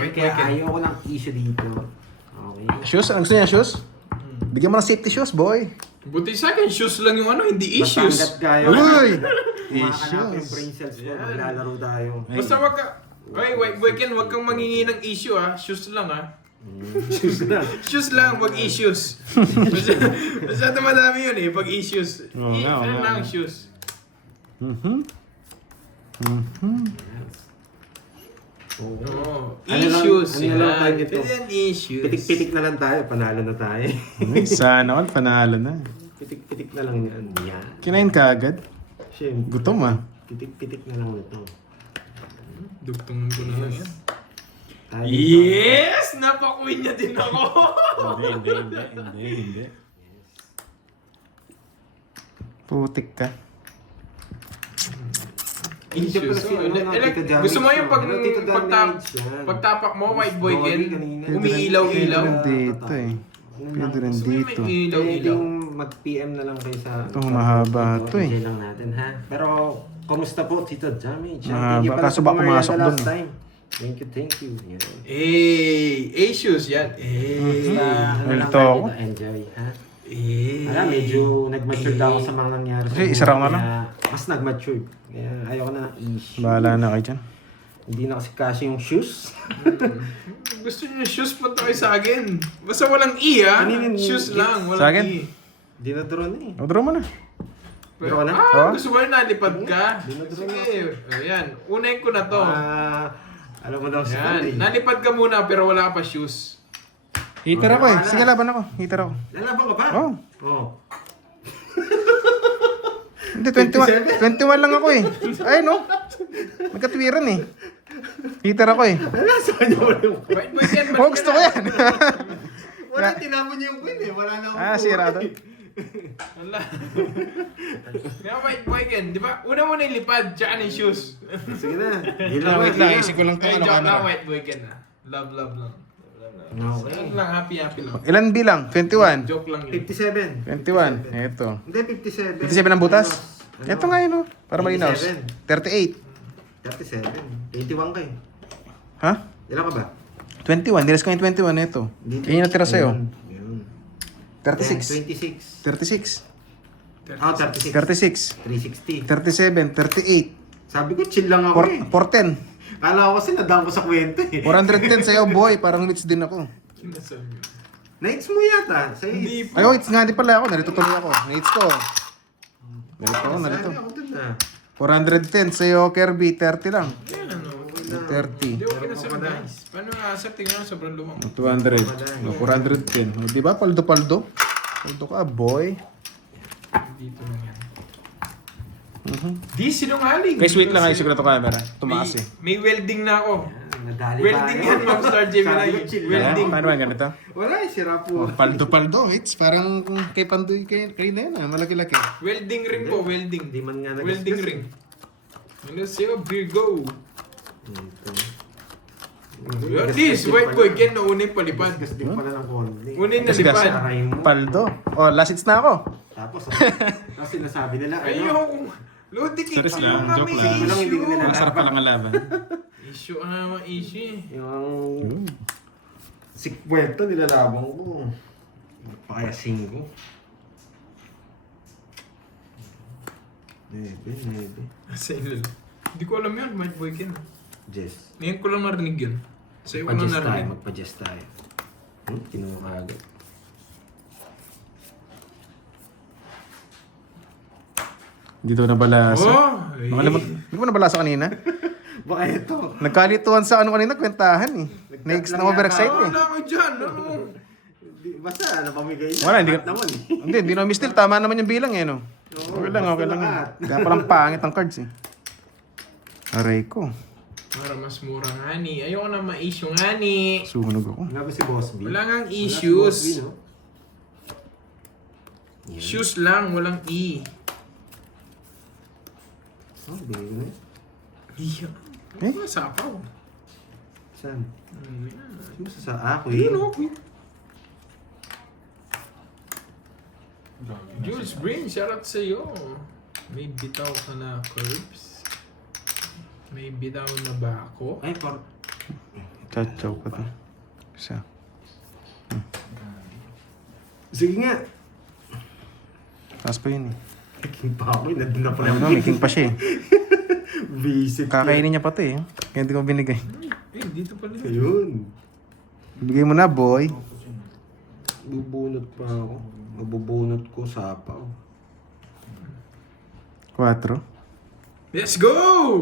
Okay, kaya ayaw ko ng issue dito. Okay. Shoes? Ang gusto niya, shoes? Bigyan mo ng safety shoes, boy. Buti sa akin, shoes lang yung ano, hindi issues. Basta hanggat kaya. Uy! Kumakanap yung brain cells ko. Yan. Maglalaro tayo. Basta wag ka... Okay, White Ken, wag kang mangingi ng issue ah. Shoes lang ah. Shoes na. Shoes lang, wag issues. Masyado madami yun eh, pag issues. Oo nga, oo Ano nga. lang shoes? Oo. Ano lang- Issues. ano lang tayo yan. nito? Pwede yan issues. Pitik-pitik na lang tayo. Panalo na tayo. Sana all, panalo na. Pitik-pitik na lang yan. Yan. Kinain ka agad? Siyempre. Gutom ah. Pitik-pitik na lang ito. Dugtong ko na lang yan. Tayo Yes! Napakuin niya din ako! Hindi. Putik ka. Hindi pala si ano, Tito Damage Gusto mo yung pag, yan. Tito Damage yan. pagtapak mo, White Boy Story Ken, kanina. umiilaw-ilaw. Pwede rin dito eh. Pwede rin Gusto mo yung dito. may ilaw-ilaw. Pwedeng mag-PM na lang kayo sa... Ito, mahaba to eh. Enjoy lang natin ha. Pero, kumusta po Tito Damage? Mahaba. Thank you pala Kaso sa baka pamarianda pumasok last dun. time. Thank you. Yan. Issues yan. Basta, ano lang Ito tayo ako. dito, enjoy ha. Medyo nag-mature daw ako sa mga nangyari. sa Kasi buhay, isa raw na lang. kaya Mas nag-mature. Kaya ayoko na ng issue. Bahala na kayo dyan. Hindi na kasi kasya yung shoes. Gusto niyo shoes, punta kayo sa akin. Basta walang E ha. Kaninin yung Shoes gets. lang, walang Sa akin? E. Dinodro na eh. O, draw mo na. Draw ka na? Oh. Gusto mo yung nalipad ka? Dinodro Sige, ayan. Unahin ko na to. Alam mo daw si Yan. Panday. Nalipad ka muna pero wala ka pa shoes. Hitter ako eh. Sige, laban ako. Hitter ako. Lalaban ka pa? Oh. Oo. Hindi, 21. 21 lang ako eh. Ay, no? Magkatwiran eh. Hitter ako eh. Wala sa kanya wala yung queen. White Boy Ken, Oh, gusto ko yan. Wala, tinapon niya yung queen eh. Wala na akong Sira to. Wala. Kaya White Boy Ken, di ba? Una mo na ilipad, tsaka na yung shoes. Sige na. Wait lang, isip ko lang Ay, itong ano joke lang, camera. White Boy Ken ah. Love lang. Okay. Ano lang, happy lang. Ilan bilang? 21. Joke lang yun. 57. 21. Ito. Hindi, 57. 57 ang butas? Ano? Ito nga yun, oh. Para malinaw. 27. 38. 37. 81 kayo. Ha? Ilan ka ba? 21. Dilas ko yung 21 na ito. Yan yung natira sa'yo. Yun. 36. 26. 36. Ah, 36. 36. 360. 37. 38. Sabi ko, chill lang ako eh. 410. Kala ko kasi nadaan ko sa kwento eh. 410 sa'yo, boy. Parang hits din ako. Kinasabi mo. Nights mo yata. Sa'yo. Hindi Ay, oh, hits nga di pala ako. Narito tuloy ako. Hits ko. Narito ako, narito. Sabi ako dun ah. 410 sa'yo, Kirby. 30 lang. Yan ano. 30. Hindi ko kinasabi guys. Paano nga sa tingnan sobrang lumang. 200. No, 410. O, di ba? Paldo-paldo. Paldo ka, boy. Dito lang yan. Di sinungaling. Guys, wait lang. Ayos ko na ito camera. Tumaas eh. May welding na ako. Nadali Welding yan, Ma'am Star Gemini. Sabi ko, chill lang. Welding. Paano ba ganito? Wala eh, sira Oh, po. paldo-paldo. Hits. Parang kay Pandoy. Kayo na yan ah. Malaki-laki. Welding ring po, welding. Hindi man nga Welding nagasgas ring. Ano siya, Virgo. At least, White Boy Ken na unang palipad. Gas din pala ng konti. Unang Gas, nalipad. Aray mo. Paldo. Oh, last hits na ako. Tapos, tapos sinasabi nila, Ayoko. Lodi, Serious kita lang, mo nga joke may lang. Walang hindi ko issue. nila- Masarap pa lang ang laban. Issue ka naman, issue. yung si Puerto nilalabang ko. Pakayasing ko. Nebe. Sa ilal. Hindi ko alam yun, White Boy Ken. Jess. Ngayon ko lang narinig yun. Sa'yo ko lang Magpa-Jess tayo, narinig. magpa-Jess tayo. Kinuha ka agad. Dito na balasa. Oh! Nakalimot. Hindi mo na balasa kanina? Baka ito. Nagkalituan sa ano kanina, kwentahan eh. Next na overexcite eh. Wala ko dyan, ano? Basta, napamigay niya. Wala, hindi ka- Lahat naman eh. Hindi na mistil. Tama naman yung bilang eh, no? Oo, Okay lang, basta okay lang. lahat. Kaya palang pangit ang cards eh. Aray ko. Para mas mura nga ni. Ayoko na ma-issue nga ni. Sunog ako. Nga ba si Boss B? Wala ngang Wala si Boss B, issues. no? Yan. Shoes lang, walang E. Oh, bigay ko na yun. Iya. Eh? Ano ba sapaw? Saan? Ano yan? Sino sa ako Yun eh? o, kuya. Jules Brain, shoutout sa'yo. May bitaw ka na curves. May bitaw na ba ako? Ay, Chachaw pa to. Isa. Sige nga. Taas pa yun eh. King pa ako, nandun na pala. Ano, may king pa siya eh. Visit. Kakainin niya pa to eh. Kaya hindi ko binigay. Dito pala yun. Ayun. Bigay mo na, boy. Bubunot pa ako. Mabubunot ko sapaw. 4. Let's go!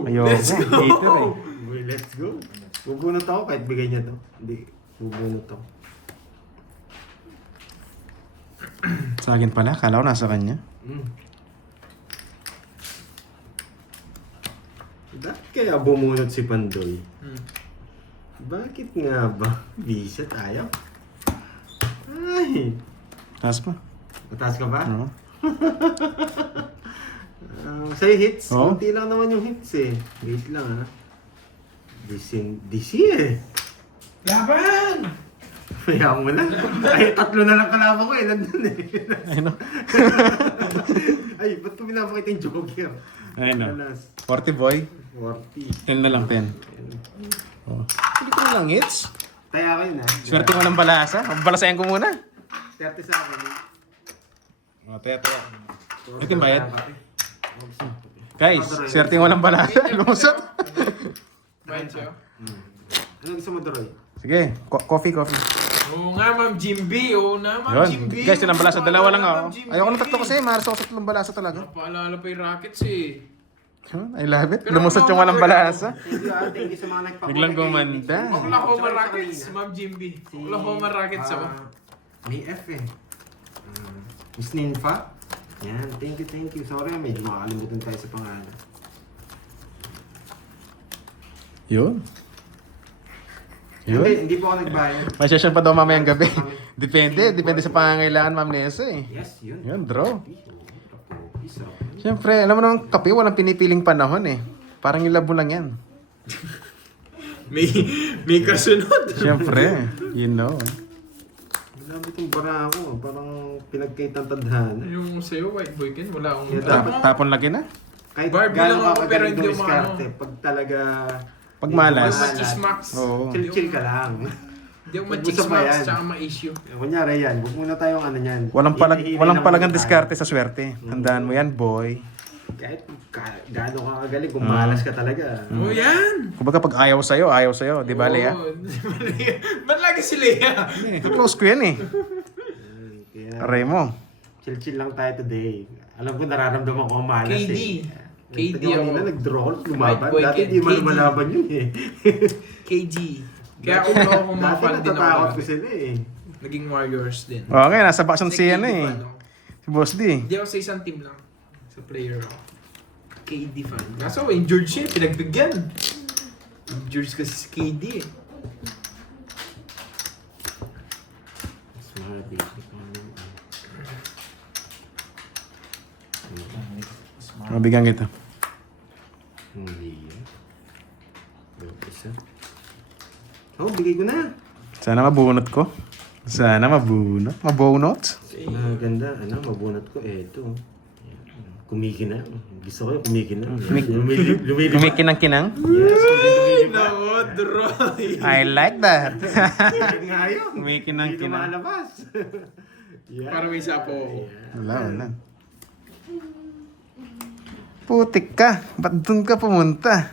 Ayoko. Let's go! Hater eh. Boy, let's go. Bubunot ako kahit bigay niya to. Hindi. Bubunot ako. Sa akin pala, kala ko nasa kanya. Bakit kaya bumunot si Pandoy? Hmm. Bakit nga ba? Visit ayaw? Ay. Taas pa. Mataas ka ba? Oo. Sa'yo hits? Oo. Kunti lang naman yung hits eh. Wait lang ha. DC eh. Laban! Hayaan mo na. Ay, 3 na lang kalaban ko eh. Nandun eh. Ayun no. Ay, ba't ko pinapakita yung Joker? Ayun no. Alas, 40 boy. 40. 10 na lang, 10. Oh. Hindi ko na lang hits. Kaya ko yun ha. Swerte mo ng balasa. Balasayan ko muna. 30 sa akin eh. O, teto. Ito yung bayad. Guys, swerte mo ng balasa. Lumusot. Bayad sa'yo? Ano gusto mo, Doroy? Sige, coffee. Oo nga, Ma'am Jimby. Oo na, Ma'am Yun. Jimby. Guys, yun ang balasa. Dalawa lang ako. Ma'am Jimby. Ayoko ng tatlo kasi. Maras ako sa tatlong balasa talaga. Napaalala pa yung Rockets eh. I love it. Pero Lumusot yung walang balasa. Thank you ah. Thank you sa mga nagpakulay. Biglang gumanda. Oklahoma Rockets, Ma'am Jimby. Oklahoma Rockets ako. May F eh. Miss Ninfa. Yan, thank you. Sorry, medyo makakalimutan tayo sa pangalan. Yun. Hindi po ako nagbayad. May session pa daw mamayang gabi. Depende sa pangangailangan, Ma'am Nessa eh. Yes, yun. Yun, draw. Sarap. Siyempre, alam mo naman, kape, walang pinipiling panahon eh. Parang yung labo lang yan. May kasunod. Siyempre, you know. Grabe itong bara ako. Parang pinagkaitang tadhana. Yung sa'yo, White Boy Ken, wala akong... Yeah, Tapon lagi na. Kahit Barbie gano'n lang ka ako, pero kagaling hindi ako dumiskarte, pag talaga... Pag malas. Yung machismax. Oo. Chill ka lang. Hindi ako Pag gusto pa machismax, yan. tsaka ma-issue. Kunyari yan, huwag muna tayong ano yan. Walang lang palagang muna diskarte sa swerte. Tandaan mo yan, boy. tayo. Kahit gano'n ka kagaling, kung malas ka talaga. Oo yan! Kumbaga pag ayaw sa'yo, di ba, Lea? Oo, di ba, Lea? Ba't lagi si Lea? Close ko yan eh. Kaya, Aray mo. chill lang tayo today. Alam ko nararamdaman ko ang malas KD. eh. KD Kanina ako. nag-draw, lumaban. White boy Dati kid. di man KD. lumalaban yun eh. KG. Kaya kung ako Dati kumapal din natatakot ako. ko sila eh. Naging Warriors din. Okay, nasa Baksyon Kasi siya KD na eh. fan ako. Si Boss D. Hindi ako sa isang team lang. Sa player ako. KD fan. Kaso injured siya, pinagbigyan. Injured kasi si KD eh. Smart Mabigyan kita. Hindi yan. Isa. Oh, bigay ko na. Sana mabunot ko. Mabunot? Maganda. Mabunot ko. Eto. Kumikina. Gusto ko yung kumikina. Kumikinang-kinang? Yes, Ay, nako, Droy. I like that. nga yun. Kumikinang-kinang. Hindi ko malabas. Yeah. Para may isa po. Wala. Putik ka. Ba't dun ka pumunta?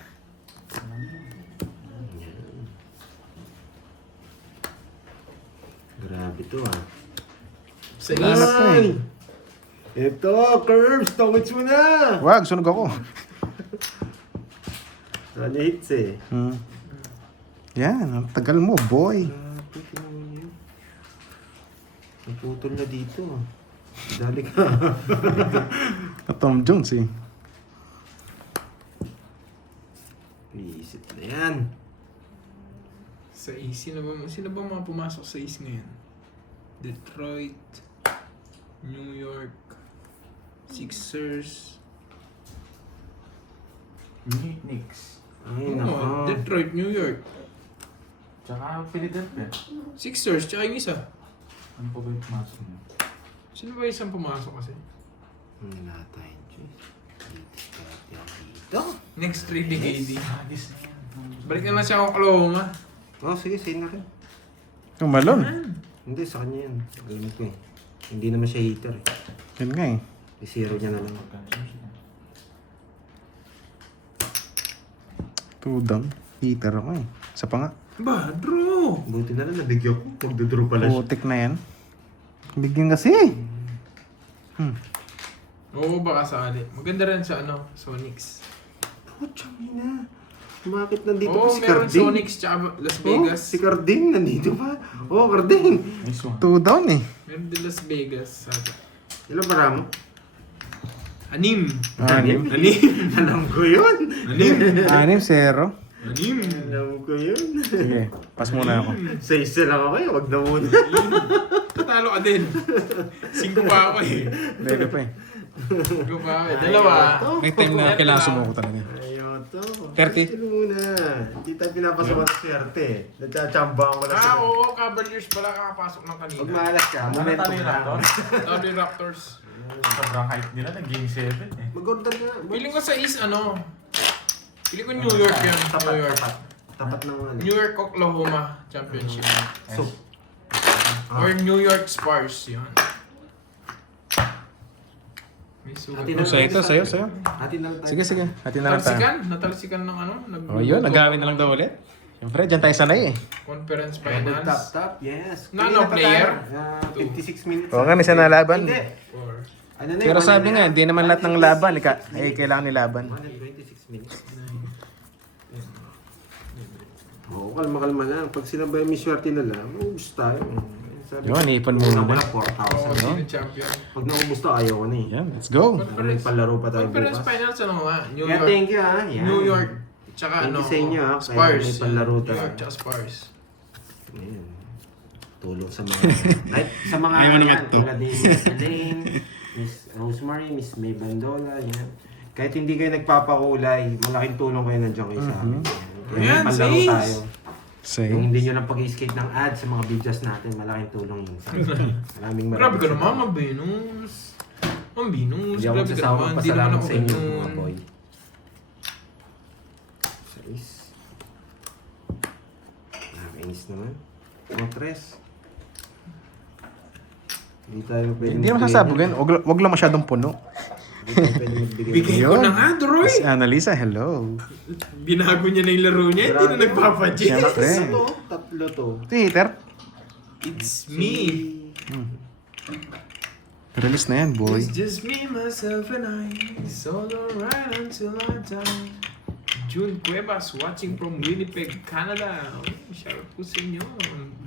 Grabe to ah. Sa Wala na to eh. Ito, curves. Tawits mo na. Wag, sunog ako. Ano hits eh. Yan, ang tagal mo, boy. Grabe, tingnan mo yun. Naputol na dito ah. Dali ka. Tom Jones eh. Iisip na yan. Sa East, sino ba mga pumasok sa East ngayon? Detroit, New York, Sixers. Knicks. Ay, Oo, nako. Detroit, New York. Tsaka Philadelphia. Sixers, tsaka yung isa. Ano pa ba yung pumasok mo? Sino ba isang pumasok kasi? Wala tayong choice. Dito. Next trading AD. Agis na yan. Balik na lang siya Oklahoma. Oh, sige, sa'yo na rin. Tumalon. Hindi, sa kanya yan. Alam ko eh. Hindi naman siya hater eh. Yun nga eh. I-zero niya na lang. 2 down. Heater ako eh. Isa pa nga. Ba, draw! Buti na lang, nabigyan ko. Magdodraw pala siya. Putik na yan. Bigyan kasi. Oo, baka sakali. Maganda rin sa Sonics. Putsang ina. Bakit nandito Oo, pa si meron Carding? Sonics tsaka Las Vegas. Oh, si Carding nandito pa. Oh, Carding. Nice one. 2 down eh. Meron din Las Vegas. Ilan para mo? 6. Anim. Alam ko yun. 6. 6-0. 6. Alam ko yun. Sige, pass muna ako. 6 lang ako eh. Wag na muna. Tatalo ka din. 5 pa ako eh. Pwede pa eh. 5 pa ako eh. Dalawa. May time na kailangan sumuko talaga. Ayaw to. 30. Sino muna? Hindi tayo pinapasawan sa swerte. Natsachamba mo lang Ah, oo. Cavaliers pala kakapasok ng kanina. Pag maalas ka, Ano momentum tayo lang. Raptors? Talo yung Raptors. Sobrang hype nila ng Game 7 eh. Mag-order ka. Feeling ko sa East, Feeling ko New York yan. Tapat, New York. tapat. Tapat ng ano. New York, Oklahoma Championship. So, Or New York Spurs, yun. May sugat. Atin na- Sa'yo. atin na lang tayo. Sige. Hati na lang tayo. Natalsikan ng Oh, yun. Nagawin na lang daw ulit. Siyempre, dyan tayo sanay eh. Conference Double Finals. top, yes. Na, Kanina pa player? tayo, 56 minutes. Oo nga, may isa na laban. Hindi. Or Ano na Pero yun, sabi ano nga, na hindi yan? naman lahat ng laban. Kailangan 26 nilaban. 126 minutes. Oo, kalma-kalma lang. Pag sinabay may swerte na lang, maubos tayo. Sabi Yun, ipon Una muna. ko lang oh, 4,000. sino champion? Pag naubos to, ayaw ko na eh. Yan, let's go. Nagpalaro pa tayo Conference bukas. Finals New Yeah, York. thank you ah. Yan. New York. Tsaka Thank you sa inyo, ah. Kaya Spurs. may palaro New tayo. York tsaka Spurs. Ayan. Tulong sa mga right, sa mga Ayaw na nga to. tulad ni Miss Elaine, Miss Rosemary, Miss May Bandola, yan. Kahit hindi kayo nagpapakulay, malaking tulong kayo nandiyan kayo sa amin. Kaya may Ayan, palaro safe. tayo. Yung Same. hindi nyo lang pag-skate ng ads sa mga videos natin, malaking tulong yun sa amin. Grabe ka naman, Mambinus. Mambinus, Hindi ako grabe ka sasawang naman. Hindi naman pasalamat ako sa inyo, mga ganun. boy. Sais. Nakakainis naman. Mga tres. Hindi tayo pwede Hindi naman sasabugin. Wag lang masyadong puno. Hindi tayo pwede magbigay. Bigay ko Yun. na nga, Droy. Si Annalisa, hello. Binago niya na yung laro niya, hindi na nagpapadjit. Siyempre. Ito, tatlo to. Ito hater. It's me. Release na yan, boy. It's just me, myself, and I. It's all alright until I die. June Cuevas watching from Winnipeg, Canada. Shout out po sa inyo,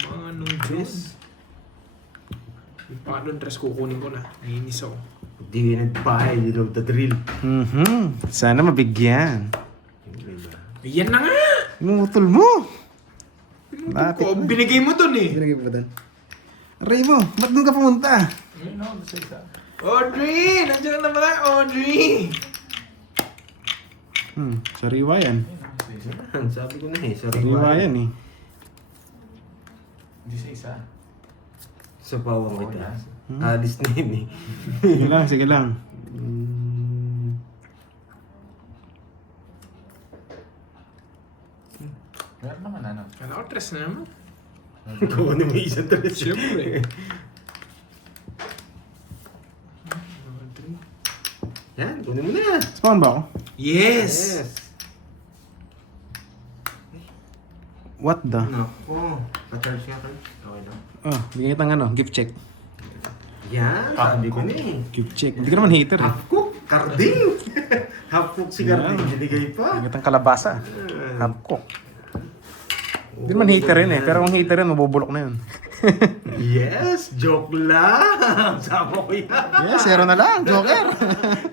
mga nung June. Yung pa doon, tres kukunin ko na. Nainis ako. Di nagbahay, you know the drill. Sana mabigyan. Yan na nga! Inutol mo. Pinutol ko, binigay mo dun eh. Binigay mo ba doon? Aray mo, ba't doon ka pumunta? Ayun no, sa isa. Audrey! Nandiyan na pala, Audrey! Sariwa yan. Sa isa. Sabi ko na eh, sorry. Sariwa yan eh. Hindi sa isa. Sa pawang Oo, kita. yan. Alis na yun eh. Sige lang. Meron naman ano. Kala ko, tres na naman. Kukunin mo isang tres. Siyempre. Audrey. Yan, kunin mo na. Spawn ba ako? Yes! What the? Nako. Pa-charge nga ka. Okay lang. Oh, bigyan kitang gift check. Yan, sabi ko na eh. Gift check. Hindi ka naman hater eh. Half cook, Carding. Half cook si Carding, binigay pa. Bigyan kitang kalabasa. Half cook. Hindi naman hater rin eh. Pero kung hater rin, mabubulok na yun. Yes, joke lang. Sama ko yan. Yes, zero na lang. Joker.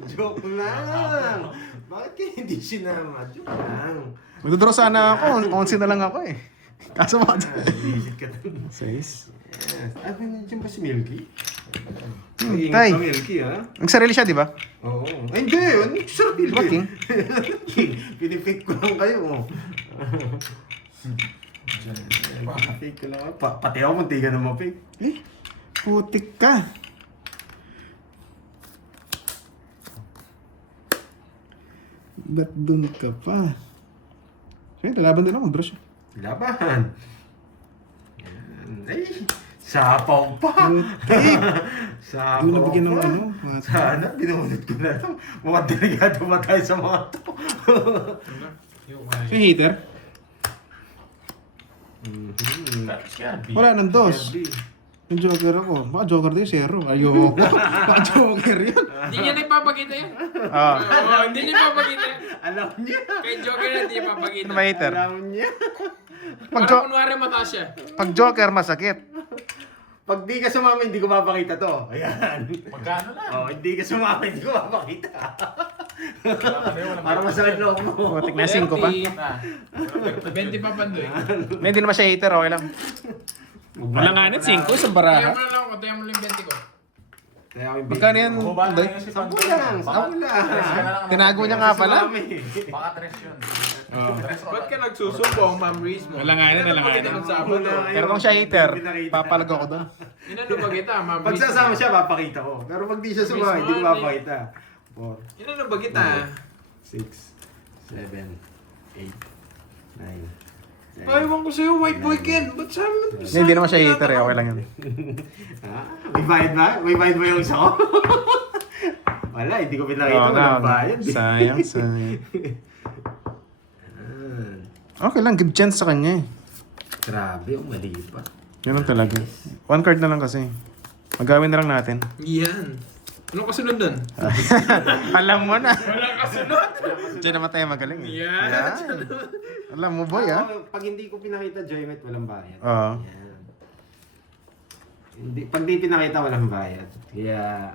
Joke lang. Bakit kayo hindi sinama? Joke lang. Magdodraw sana ako. 11 na lang ako eh. Kaso mo. Visit ka dun. 6. Yes. Ah, nandiyan ba si Milky? Tay. Ingat ka, Milky, ha? Nagsarili siya, di ba? Oo. Ay, hindi. Ano yung sa Milky? Bakit? King. Pinipake ko lang kayo. Pinipake ko lang kayo. Pati ako, munti ka na mapake. Eh, putik ka. Ba't dun ka pa? Sige, lalaban din ako. Draw siya. Laban. Ay, sapaw pa. Putik. Sapaw Hindi mo nabigyan ng pa. ano. mga- Sana, binunod ko na lang. Mga delikado ba tayo sa mga to? Yung Si hater? Kirby. Wala nang dos. Kirby. Yung joker ako. Baka joker din, zero. Ayoko. Baka joker yun. Hindi niya na ipapakita yun. Ah. Oo, hindi niya ipapakita yun. Alam niya. Kay Joker na hindi niya ipapakita. Ano ba hater? Alam niya. Pag, Parang kunwari mataas siya. pag joker, masakit. Pag di ka sumama, hindi ko mapakita to. Ayan. Magkano lang? Oh, hindi ka sumama, hindi ko mapakita. Wala Para masakit loob mo. Putik na 5 pa. 20 pa pandoy. Hindi naman siya hater, okay lang. Wala nga net, 5 sa Tayo baraha. mo na lang ako, tayo mo lang yung 20 ko. Kaya kami Magkano yan? Bumaba na Day? yung si Sampu Pandoy. lang, Baka- sampu lang. tres ka na lang. Tinago niya nga pala. Baka tres yun. Tres o- Ba't ka nagsusumbong, Ma'am Riz mo? Alanganin, alanganin. Ng Sabado. Pero kung siya hater, papalag ako doon. Inano ba kita, Ma'am Riz? Pag sasama siya, papakita ko. Pero pag di siya sumama, hindi ko mapakita. 4, Inano ba kita? 6, 7, 8, 9, 10. Paiwan ko sa'yo, white boy Ken. Ba't sabi mo? Hindi naman siya hater eh, okay lang yun. May bayad ba? May bayad ba yung isa ko? Wala, hindi ko pinakita. Oo nga, Walang bayad. sayang, sayang. Ah, Okay lang, give chance sa kanya eh. Grabe, ang mali pa. Yan lang talaga. 1 card na lang kasi. Magawin na lang natin. Yan. Anong kasunod nun? Alam mo na. Walang kasunod. Diyan naman tayo magaling eh. Yan. Alam mo boy ah. Pag hindi ko pinakita, Joymet, walang bayad. Oo. Yan. Hindi, pag di pinakita, walang bayad. Kaya,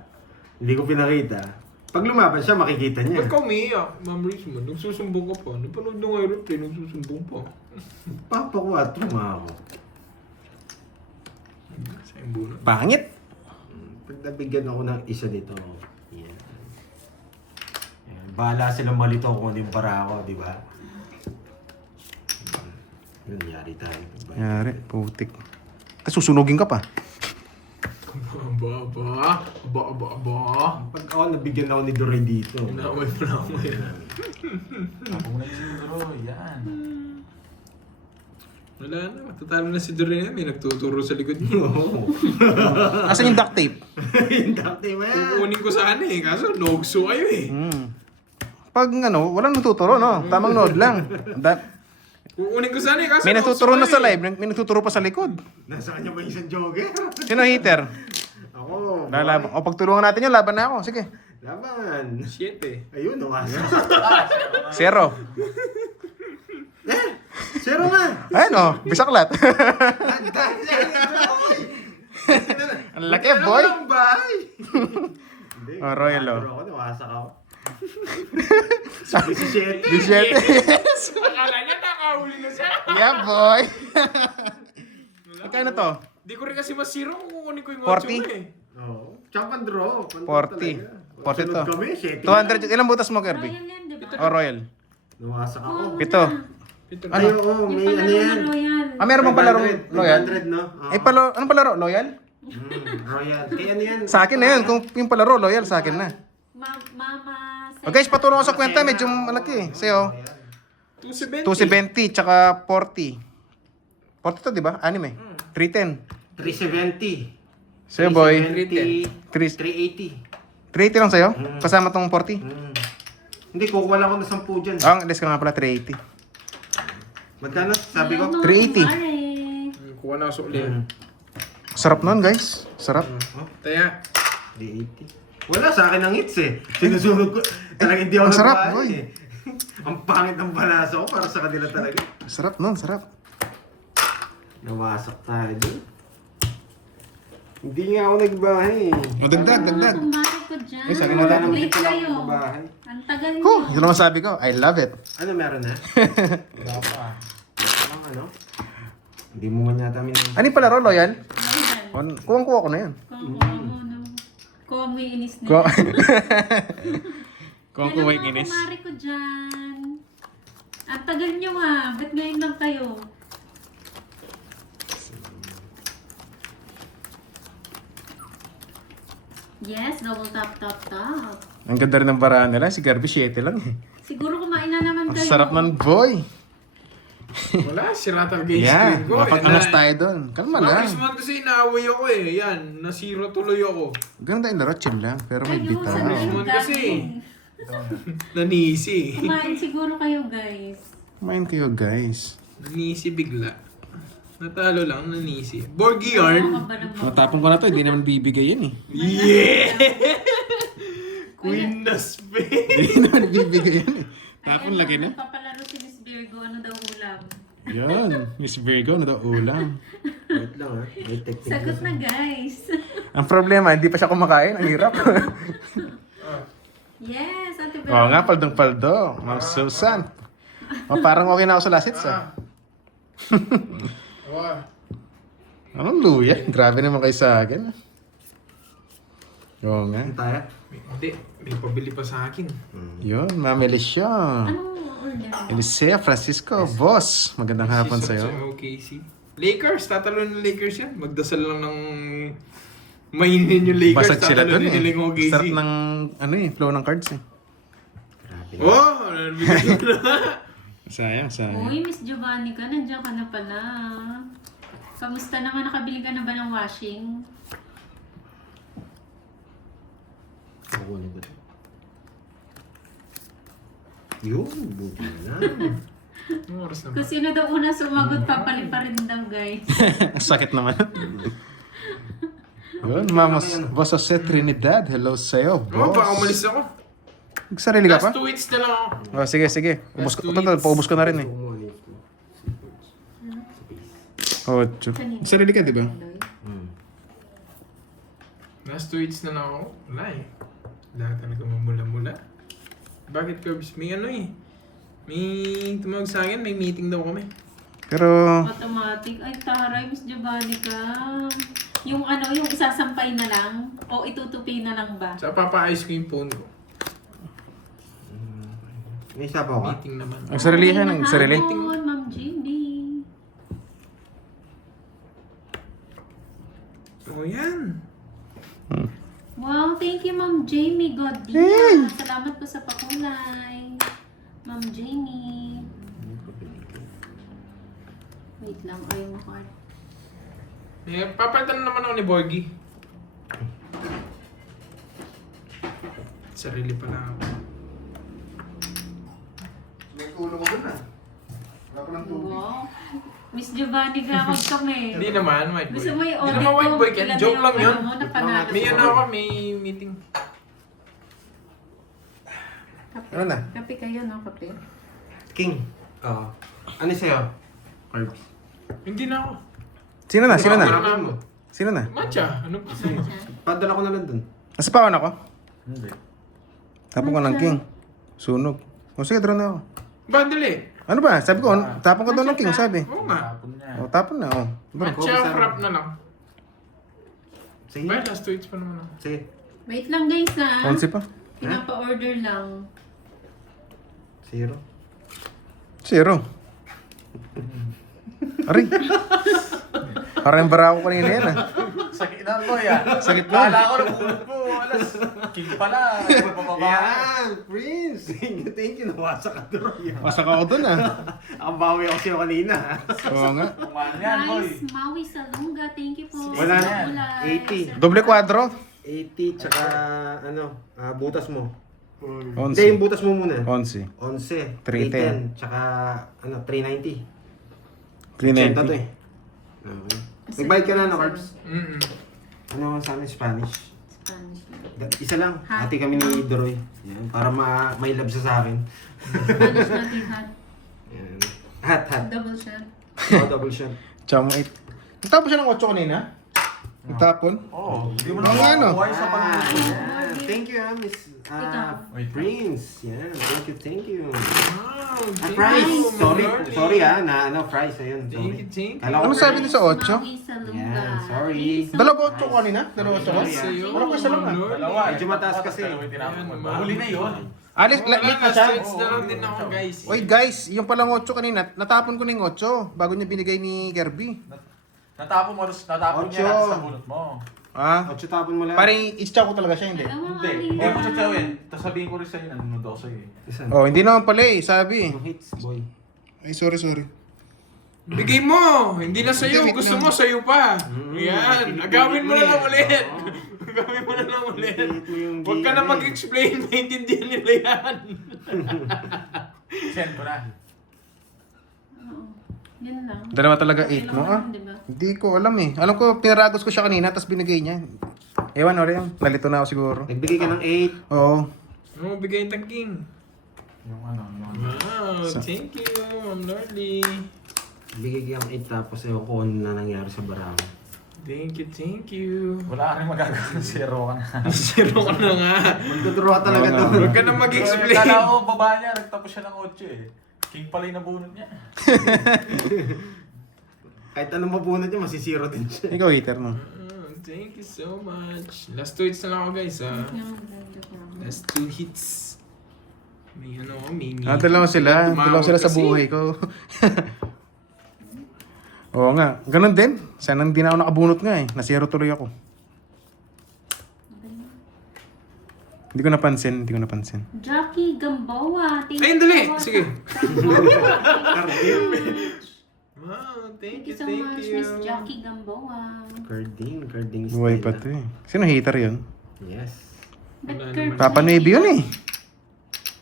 hindi ko pinakita. Pag lumaban siya, makikita niya. Ba't ka umiiyak, Ma'am Riz mo? Nagsusumbong ka pa. Napanood na nga yung replay, nagsusumbong pa. Papa ko at ako. Sa imbuno. Pangit. Pag nabigyan ako ng isa nito, yan. Yan. Bahala silang malito kung ano yung para ako, di ba? Yun, yari tayo. Yari, putik. Tapos susunugin ka pa. Aba. Pag ako nabigyan ako ni Doray dito. Inaway mo na ako yan. Ako na yung siguro. Yan. Wala na, matatalo na si Doreen. May nagtuturo sa likod niyo. Oo. Asan yung duct tape? Yung dati mo yan. Kukunin ko sana eh, kaso nogso kayo eh. Pag ano, walang natuturo no. Tamang nod lang. Kukunin ko sana eh, kaso May natuturo na nogso sa kayo eh. live, may natuturo pa sa likod. Nasa kanya ba isang jogger? Sino hater? Ako. Lalaban. O pagtulungan natin yun, laban na ako. Sige. Laban. 7. Ayun, nawasa. 0. Zero na. Ayun o, bisaklat. Ang laki boy. Ang bahay. Hindi. Oh, Royal, oh. Ako, nawasa ako. 17. 17. Akala niya nakahuli na siya. Yeah boy. Magkano to? Di ko rin kasi masiro kung kukunin ko yung 40? 8 eh. Oo. Tsaka pan-draw. 40. 40 Sunod to. kami, 7. 200. Ilang butas mo, Kirby? Royal yan, di ba? O Royal? Nawasak ako. 7. Ito Ay, oo, may ano yan. Royal. Ah, meron bang palarong 500, Loyal? 500, no? Oo. Eh, anong palaro? Loyal? Royal. Kaya ano yan? Sa akin na yun. Kung yung palaro, Loyal, sa akin na. Mama. O guys, patulong ko sa kwenta. Medyo malaki. Sa'yo, 270. 270 tsaka 40. 40 to, di ba? Anime. 310. 370. Sa'yo, boy. 370. 380 380. lang sa'yo? Kasama tong 40? Hindi, kukuha lang ako ng 10 dyan. Ah, ang less ka nga pala, 380. Magkano? Sabi ko? 380. Kuha na ako sa uli. Sarap nun, guys. Sarap. Taya. 380. Wala, sa akin ang hits eh. Sinusunod ko. Talagang hindi ako Ang sarap, nagbahay boy. eh. Ang pangit ng balasa ko para sa kanila talaga. Sarap nun, sarap. Nawasak tayo doon. Hindi nga ako nagbahay eh. O, dagdag. Kumari ko dyan. Eh, sabi na Wala lang. nang Late dito lang kayo. ako magbahay. Ang tagal niyo. Huh, yun naman sabi ko. I love it. Ano meron na? Wala pa. Anong ano? Hindi mo man yata Ano yung palaro, Loyal? Royal. Kuwang-kuha ko na yun. Kung may inis na. Kuha. Yan ang mga kumari ko dyan. Ang tagal niyo ah. Ba't ngayon lang kayo? Yes, double tap. Ang ganda rin ng baraan nila. Si Garby 7 lang eh. Siguro kumain na naman Ang kayo. sarap ng boy. Wala, sira talaga yung Yan, screen ko. mapag-alas tayo doon. Kalma lang. First month kasi inaaway ako eh. Yan, na-zero tuloy ako. Ganun tayo laro, chill lang. Pero may Kayo, bitaw. saan kayo Naman kasi. galing? Nanisi. Kumain siguro kayo, guys. Kumain kayo, guys. Nanisi bigla. Natalo lang, nanisi. Borgi yarn. Ano ka ba naman? Matapon ko na to, hindi naman bibigay yan eh. Yeah! Queen na spade. Hindi naman bibigay yan eh. Tapon Ayan, lagi na. Papalaro si Miss Virgo. Ano daw ulam? Yan, Miss Virgo, ano daw ulam. Wait lang ha. May technique. Sagot na, guys. Ang problema, hindi pa siya kumakain. Ang hirap. Yes, Ate Virgo. Oo nga, paldong-paldo. Ma'am Susan. O, parang okay na ako sa lasits ah. Wow. Anong luya? Grabe naman kayo sa akin. Oo nga. Ano tayo? Hindi, may pabili pa sa akin. Yun, Ma'am Elisha. Anong order? Elisea Francisco, boss. Magandang hapon Season sa'yo. sa OKC. Lakers, tatalo ng Lakers yan. Magdasal lang ng mainin yung Lakers. Basag sila tatalo dun nila yung eh. OKC. Start ng, ano eh, flow ng cards eh. Grabe na. Oh, nabigyan ko na. Sayang, sayang. Uy, Miss Giovanni ka. Nandiyan ka na pala. Kamusta naman? Nakabili ka na ba ng washing? Kukunin ko to. Yun, buti na. Anong oras na ba? Kung sino daw una sumagot, papalit pa rin daw, guys. Ang sakit naman. Yun, Mama, Boss Jose Trinidad. Hello sa'yo, Oh, baka boss. umalis ako. Nagsarili ka Last pa? 2 weeks na lang ako. Oh, sige, sige. Ubus ko, Last 2 total, weeks. paubos ko na rin eh. Kumuha nito. Oh, tso. Kanina. Nagsarili ka, di ba? Last 2 weeks na lang ako. Wala eh. Lahat talaga mamula-mula. Bakit Curbs? May ano eh. May tumawag sa akin, may meeting daw kami. Pero, Automatic. Ay, taray, Miss Giovanni ka. Yung ano, yung isasampay na lang? O itutupi na lang ba? Sa papaayos ko yung phone ko. May sabaw ka? Meeting naman. nagsarili ka, nagsarili. Hapon, Ma'am Jindy. Oh, yan. Wow, thank you, Ma'am Jamie Godina. Salamat po sa pakulay. Ma'am Jamie. Wait lang, ayaw mo card. Eh, papalitan naman ako ni Borgie. Sarili pa lang ako. May tulong ko na. Wala ko ng Wow. Miss Giovanni, gawag kami. Hindi naman, white boy. Gusto mo yung Hindi audit naman white ko? boy, Ken. Ilan na Joke yung lang yun. ano mo, napanalo May ko? ano ako, may meeting. Kape. Ano na? Kape kayo, no? Kape. King. Oo. Ano sa'yo? Carbs. Hindi na ako. Sino na? Sino na? Ano mo? Sino na? Matcha. Ano pa? Padala ko na lang dun. Nasa pawan ako? Hindi. Tapon ko ng king. Sunog. O sige, draw na ako. Bandali. Ano ba? Sabi ko, tapon ko doon ng king, sabi. Oo nga. Tapon niya. O, tapon na, o. Bro. Matcha frap na lang. Sige. Well, last 2 weeks pa naman ako. Sige. Wait lang, guys, ha? Onsi pa. Pinapa-order lang. 0. 0. Aray. Parang yung bara ko kanina yan, ah. Sakit na ko yan. Sakit mo. Kala ko nabulot mo. Alas. King pala. Ay, mapapaba. Yan! Prince! Thank you. Nawasa ka doon. Masak ako doon, ah. Ang bawi ako sa'yo kanina. Oo nga. Kumain yan, boy. Guys, Maui Salunga, thank you po. Wala sa na. kulay. 80. Doble kwadro. 80 tsaka butas mo. Hindi, yung Onsi. butas mo muna. Onsi. 11, 310. 310, tsaka 390. 390. 80 to eh. Okay. Nagbayad ka na, no, Carbs? Mm-mm. Ano ang sana Spanish? Spanish. Isa lang. Hot. Ate kami ni Doroy. Yan, para may love siya sa akin. Spanish natin hot. Yan. Hot, hot. Double shot. Oh, double shot. Chamo 8. Nagtapon siya ng 8 kanina? Nagtapon? Oo. Hindi mo Ano na ano? makuha sa pag Yan. Thank you, Miss Ikaw. Prince. Yan, thank you. Wow, thank Fries. you, Sorry, Lordy. sorry fries. Ayun, Thank you, sorry. thank you. Kala ko Ano sabi niyo sa 8? Maui Salunga. Yan, sorry. Thank you so Dalawa 8 kanina? Dalawa 8 ka? Sa'yo, Wala ko isa lang, ah. Lordy. Dalawa. Medyo mataas kasi. Dalawa yung tinapon mo. Yan, Huli na yun. Alis, Wala, late na last siya. tweets na lang din ako, guys. Oy guys, yung palang 8 kanina, natapon ko na yung 8 bago niya binigay ni Kirby. Natapon mo, natapon niya Ocho. lang sa bunot mo. Ah, 8 tapon mo lang. parang i-chow ko talaga siya, hindi. Alam mo, Hindi. Alina. Hindi mo sasabihin. Tapos sabihin ko rin sa'yo, nanonood ako sa'yo eh. Isa. Oh, hindi naman pala eh, sabi. Yung hits, boy. Ay, sorry. Bigay mo! Hindi na sa'yo. Hindi, wait Gusto lang. mo, sa'yo pa. Yan. pinipilit Agawin mo na lang mo eh. ulit. Oo. Agawin mo na lang ulit. Pinipilit mo yung Huwag ka na DNA. mag-explain. Maintindihan nila yan. Send ko na. Oo. Yun lang. Dalawa talaga Okay 8 lang mo ah. naman, diba? Hindi ko alam eh. Alam ko, pinaragos ko siya kanina, tapos binigay niya. Ewan, ori yung nalito na ako siguro. Nagbigay ka ng 8. Oo. Oo, bigay ng king. Yung ano, yung... Wow, thank you, Ma'am Lordy. Bigay ka ng 8 tapos ewan ko ano na nangyari sa barako. Thank you. Wala ka rin magagawa. Zero ka na. Zero ka na nga. Magtuturuan talaga Oo to. nga. Huwag ka na mag-explain. Kala ko, baba niya. Nagtapos siya ng 8 eh. King pala yung nabunot niya. Kahit anong mabunot niya, masisiro din siya. Ikaw, hater no? Thank you so much. Last 2 hits na lang ako guys ha. Yung ganda ko. Last 2 hits. May ano, mini. Dalawa sila. Tumawag Dalawa sila sa kasi. buhay ko. Oo nga. Ganun din. Sana hindi na ako nakabunot nga eh. Nasiro tuloy ako. Hindi ko napansin. Jackie Gamboa. Thank Ayun, you dali. so much. Sige. Carding. Wow, Thank thank you you, so thank much, you. Miss Jackie Gamboa. Carding Buhay pa to eh. Sino hater yun? Yes. Wala But Kurt, naman. Papa Nuevo yun eh.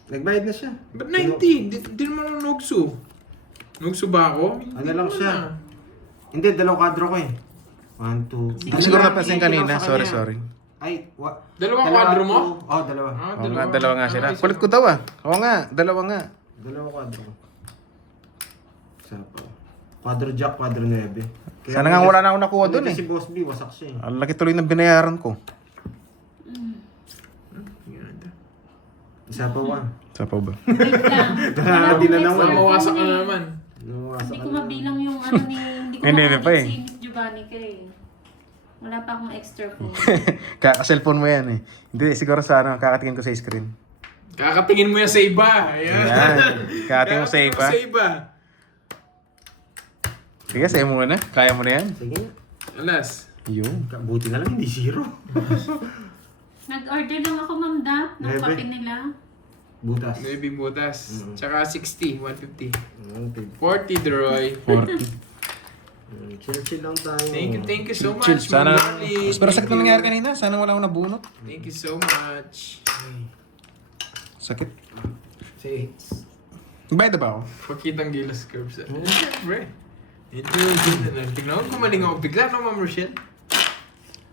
Nagbayad na siya. Ba't 90? Di naman ako nugso. Nugso ba ako? Hindi Ano lang naman siya? ah. Hindi, dalawang kadro ko eh. 1, 2. Hindi siguro napansin kanina. Sorry. Ay, Dalawang kwadro mo? Oo, oh, dalawa. Ah, Oo nga, dalawa nga sila. Ah, Kulit ko daw ah. Oo nga, dalawa nga. Dalawa kwadro. Isa pa. Kwadro Jack, kwadro 9. Sana nga wala na ako nakuha dun eh. Si Boss B, wasak siya eh. Ang laki tuloy ng binayaran ko. Ganda. Isa pa 1. Sa pa ba? wait lang. Nakakadi na naman. Mawasak ka na naman. Hindi ko mabilang yung ano ni... Hindi ko Hindi, makakit pa eh. si Miss Giovanni ka eh. Wala pa akong extra phone. Kaka-cellphone mo yan eh. Hindi, siguro sa ano, kakatingin ko sa screen. Kakatingin mo yan sa iba. Ayan. Ayan. Kakatingin mo sa iba. Sa iba. Sige, sa'yo muna. Kaya mo na yan. Sige. Alas. Yun. Buti na lang, hindi zero. Nag-order lang ako, Ma'am Da, ng Nebe. kape nila. Butas. Maybe butas. Tsaka 60, 150. Okay. 40, Droy. 40. Chill lang tayo. Thank you so much, Chill. Sana, Ma'am Lordy. mas para sakit na Thank nangyari you. kanina. Sana wala akong nabunot. Thank you so much. Sakit. Say, Bayad na ba ako? Pakitang gilas curves. Siyempre. Ito yung tignan ko gumaling ako bigla no, Ma'am Rochelle.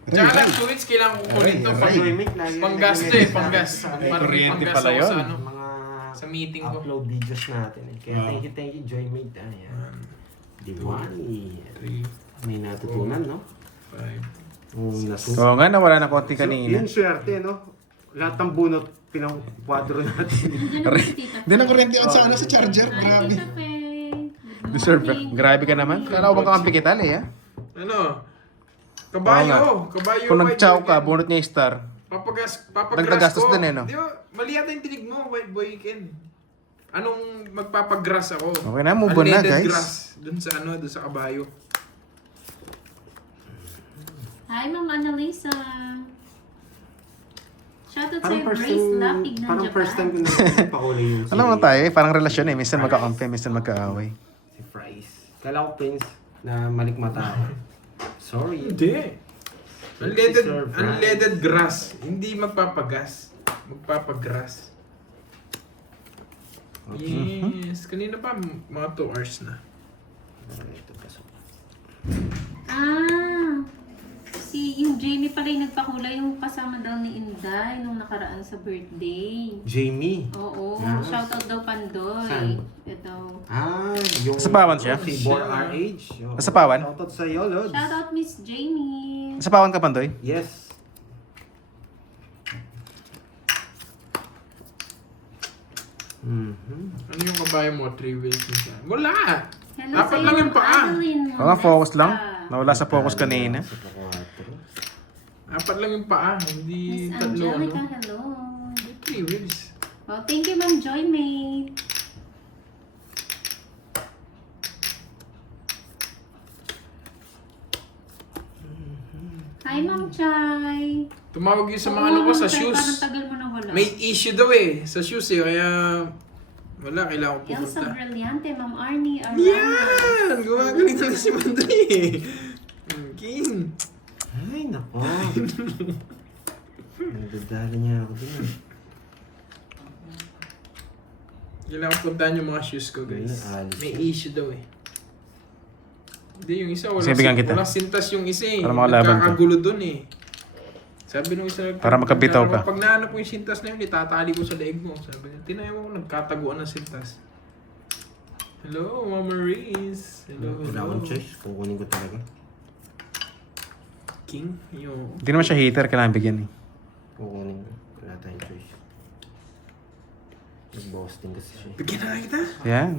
Tsaka lang, switch, kailangan ko kunin to. Aray. Panggas to eh, panggas. Kuryente Panggas pala ako yun. sa ano. mga Sa meeting ko. upload videos natin eh. Kaya thank you, Joymate. Ayan. Diwali. 3, May natutunan, no? 5. Natutunan. Oo nga, nawala na konti kanina. Yun swerte, no? Lahat ng bunot, pinang-kwadro natin. Diyan naman si Tita Hindi na Faye. kuryente on sa ano, sa charger. Hi, Grabe. Tita Faye. Good Deserve ka. morning. Grabe ka naman. Kala ko bang kakampi kita, eh, ha? Ano? Kabayo. Kabayo. Kung white nag-chow boy ka, weekend. bunot niya yung star. Papagrass Nagtagastos ko. din eh, no? Di ba, mali yata yung tinig mo, white boy weekend. Anong magpapagrass ako? Okay na, move on na, Unleaded guys. grass. Dun sa ano, dun sa kabayo. Hi, Ma'am Annalisa. Shoutout Parang sa'yo, first Grace time, Lapig ng parang Japan. first time ko na pakulay yung Alam mo tayo, parang relasyon eh. Minsan magkakampi, minsan magkaaway. si Fries. Kala ko Prince na malikmata ako. Sorry. Hindi. Unleaded, Sir, Brian. unleaded grass. Hindi magpapagas. Magpapagrass. Yes. Kanina pa, mga 2 hours na. Ito, pasok. Yung Jamie pala yung nagpakulay yung kasama daw ni Inday nung nakaraan sa birthday. Jamie. Oo, Ah. shoutout daw Pandoy. Saan? Ito. Yung... Nasa Pawan siya? Si Bor RH. Oo. Nasa Pawan? Shoutout sa iyo, Lods. Shoutout Miss Jamie. Sa pawan ka, Pandoy? Yes. Ano yung kabayo mo? 3 wheels na siya? Wala! Hello Dapat sa'yo, lang yung Ma'am paa. Adeline Oo nga, focus lang. Monesta. Nawala sa focus kanina. Sa Pakuatro. Apat lang yung paa. Hindi Miss tatlo Angelica, ano. hello. 3 wheels. Oh, thank you, Ma'am Joymate. Hi, Ma'am Chay. Tumawag yun sa Oo, mga ano ko Ma'am sa Chay, shoes. Parang tagal mo na wala. May issue daw eh. Sa shoes eh. Kaya Wala, kailangan ko Elsa pumunta. Brillante, Ma'am Arnie Arana. Yan! Gumagaling talaga si Mandri. King. Ay, nako. Nagdadali niya ako din. Kailangan puntahan yung mga shoes ko, guys. Alis. May issue daw eh. Hindi, yung isa, Sige, bigyan kita. walang sintas yung isa eh. Para makalaban ka. Nagkakagulo dun eh. Sabi nung isa, Para makabitaw ka. Pag nahanap ko yung sintas na yun, itatali ko sa leeg mo. Sabi niya, tinayo mo, nagkataguan ng sintas. Hello, Mama Reese. Hello, Wala hello. akong choice. Kukunin ko talaga. King, yung... Hindi naman siya hater, kailangan bigyan eh. Kukunin ko. Wala tayong choice. Nag-boasting kasi siya. Bigyan na kita. Yan.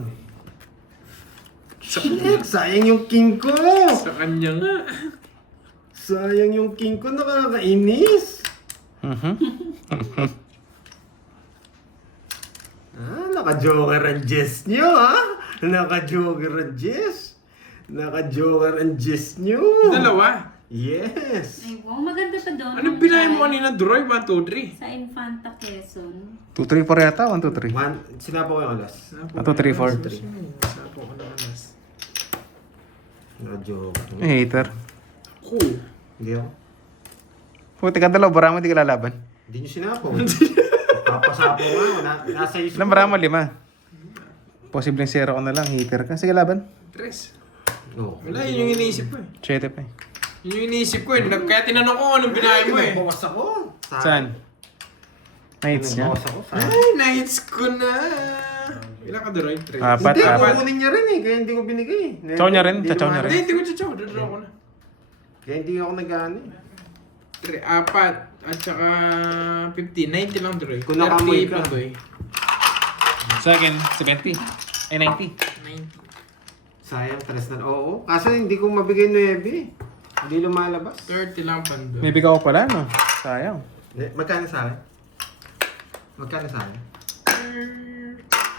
Sayang yung king ko! Sa kanya nga. Sayang yung king ko, nakakainis! Naka-joker ang Jess nyo, ha? Naka-joker ang Jess. Naka-joker ang Jess nyo. Dalawa. Yes. Ay, wow, maganda pa doon. Anong binahin mo kanina, Droy? 1, 2, 3. Sa Infanta, Quezon. 2, 3, 4 yata. 1, 2, 3. Sinapo ko yung alas. 1, 2, 3, 4. Sapo ko ng alas. Naka-joker. Hater. Cool. Hindi ako. Puti ka dalaw, barama hindi ka lalaban. Hindi nyo sinapo. Papasapo nga ako. Nasa isip Ilang barama? 5. Posibleng 0 ko na lang, hater ka. Sige, laban. 3. No. Wala, yun yung iniisip ko eh. 7 pa eh. Yun yung iniisip ko eh. Kaya tinanong ko anong binahin mo eh. Nagbawas ako. Saan? Knights niya? Nagbawas ako. Saan? Ay, nights ko na. Ilan ka Droy? 3. Apat, Hindi, apat. kukunin niya rin eh. Kaya hindi ko binigay. Chow niya rin, Hindi chachaw niya naman- Hindi, hindi ko chachaw. Dodraw ko na. Kaya hindi ako nag-ano eh. 4 at saka 50. 90 lang Droy. Kung nakamoy ka. Pandoy. Sa akin, 70. Ay, 90. 90. Sayang, 3 na. Oo. Kaso hindi ko mabigay 9 eh. Hindi lumalabas. 30 lang Pandoy. May bigaw ko pala, no? Sayang. Magkano sa akin? Magkano sa akin?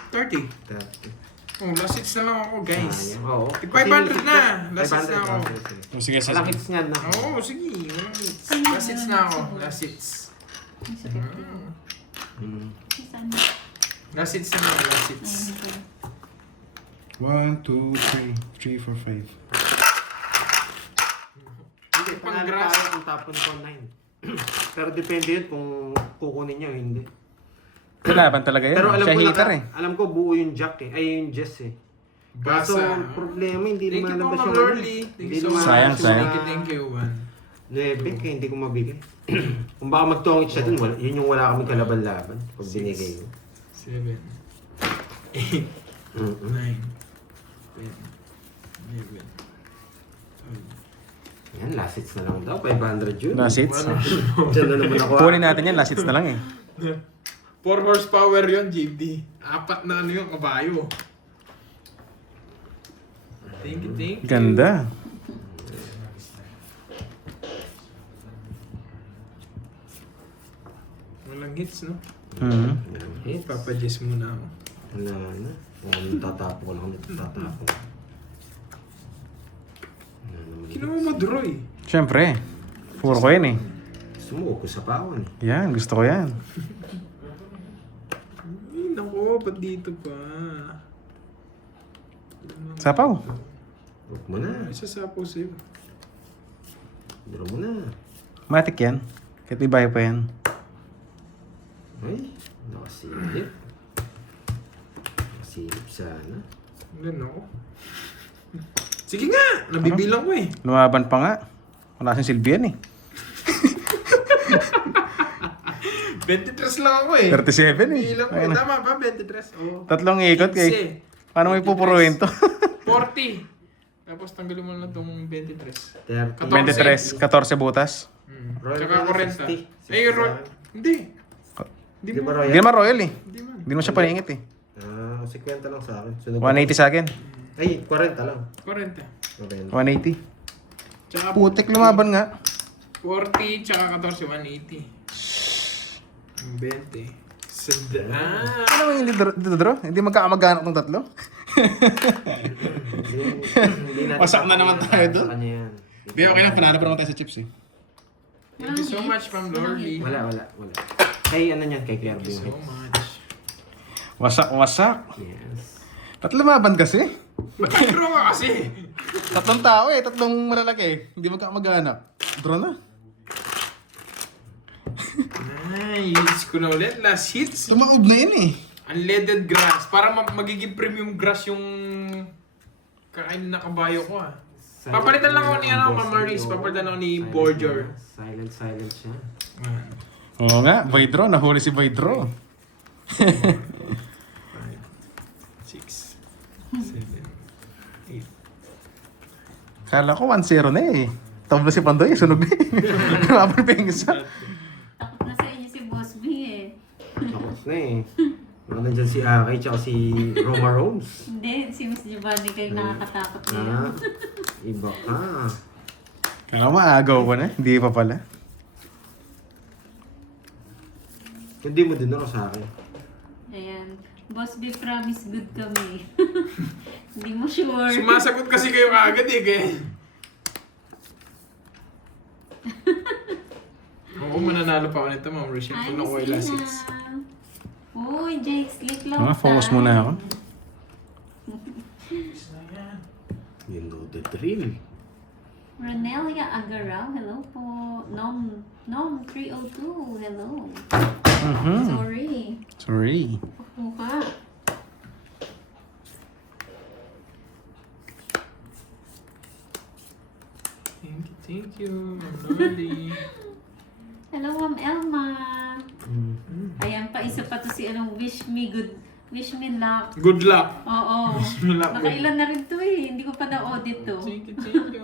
30. 30. Oh, last hits na lang ako, guys. Sayang. Oo. Tig 500 na. Last hits na ako. Sige, Walang hits nga na. Oo, sige. Walang hits. Last hits na ako. Last hits. Ay, sa 50. Mm. Ay, saan? Last hits na ako. Last hits. Ayun 1, pala. 2, 3, 4, 5. Hindi, panalo tayo kung tapon ko 9. Pero depende yun kung kukunin niya o hindi. Laban talaga yun. Pero alam Siya ko, hater eh. alam ko buo yung jack eh. Ay, yung Jess eh. Kaso, Basa. problema, hindi Thank you po, lumalabas Ma'am yung Lorly. Thank Hindi you so much. lumalabas Sayang, yung sayang. Thank you, Juan. 9, kaya hindi ko mabigay. Kung baka magtongit siya dun, yun yung wala kami kalaban-laban. Pag binigay ko. 7, 8, 9, 10, 11. Yan, last hits na lang daw. 500 yun. Last hits. Diyan na naman ako. Kunin natin yan, last hits na lang eh. 4 horsepower yun, JD. 4 na ano yung kabayo. Thank you, thank you. Ganda. Walang hits, no? Mhm. Hits. Papadjess muna ako. Wala na. Kung tatapo ko lang, tatapo. Kinuha mo, Droy. Siyempre. Puro ko yan eh. Gusto mo, huwag ko sa pawan eh. Yan, gusto ko yan. Ay, naku, ba't dito pa? Sapaw. Huwag mo na. Ay, sasapaw sa'yo. Draw mo na. Matik yan. Kahit ibahe pa yan. Ay, nakasilip. Nakasilip sana. Ganun ako. Sige nga, nabibilang ko eh. Lumaban pa nga. Wala kasing silbi yan eh. 23 lang ako eh. 37 eh. Bilang ko, Ayun na. tama ba? 23. Oo. Tatlong ikot kay. Paano may pupuruin to? 40. Tapos tanggalin mo na itong 23. 30. 23, 14 butas. Royal Tsaka Royal 40. 60. Ay, Hindi. Hindi Di mo. ba Hindi Royal? naman royal eh. Hindi man. Hindi naman siya paningit eh. Ah, 50 lang sa akin. Sunod 180 sa akin. Ay, 40 lang. 40. 40. 180. Tsaka Putik lumaban nga. 40, tsaka 14, 180. 20. Sadaan. Ano yung hindi draw? Hindi magkakamag-anak ng tatlo? Hindi natin Wasak na naman tayo doon. Sa kanya yan. Hindi, okay lang. Panalo pa naman tayo sa chips eh. Thank you so much, Ma'am Lorly. Wala. Kay ano niyan, kay Kirby. Thank you so much. Wasak. Yes. Tatlo maban kasi. Ba't draw ka kasi? Tatlong tao eh, tatlong malalaki. Hindi magkamag-anak. Draw na. Nice. Ko na ulit. Last hits. Tumaob na yun eh. Unleaded grass. Para magiging premium grass yung kakain na kabayo ko ah. Papalitan lang ako ni Ma'am Maris. Papalitan ako ni Borger. Silent siya. Oo nga, Vidro. Nahuli si Vidro. 6, 7, 8. Kala ko 1-0 na eh. Tabla si Pandoy, sunog na eh. Lumaban pa yung isa. Takot na sa inyo si Boss B eh. Takot na eh. Nandyan si Aki tsaka si Roma Rose. Hindi, si Miss Giovanni kayo nakakatakot Ah, ngayon. iba ka. Kala ko maagaw ko na, hindi pa pala. Hindi mo din ako sa akin. Ayan. Boss B, promise good kami. Hindi mo sure. Sumasagot kasi kayo kaagad eh. Kaya... Oo, mananalo pa ako nito, Ma'am Rochelle. Hi, Kung nakuha yung last hits. Miss Ina. Uy, Jake, sleep long Focus muna ako. You know the drill. Ronelia Agarao, hello po. Nom 302, hello. Sorry. Sorry. Ako ka. Thank you, Ma'am Lordy. Hello, Ma'am Elma. Ayan pa, isa pa to si wish me luck. Good luck. Oo. me luck. Nakailan na rin to eh. Hindi ko pa na-audit to. Thank you,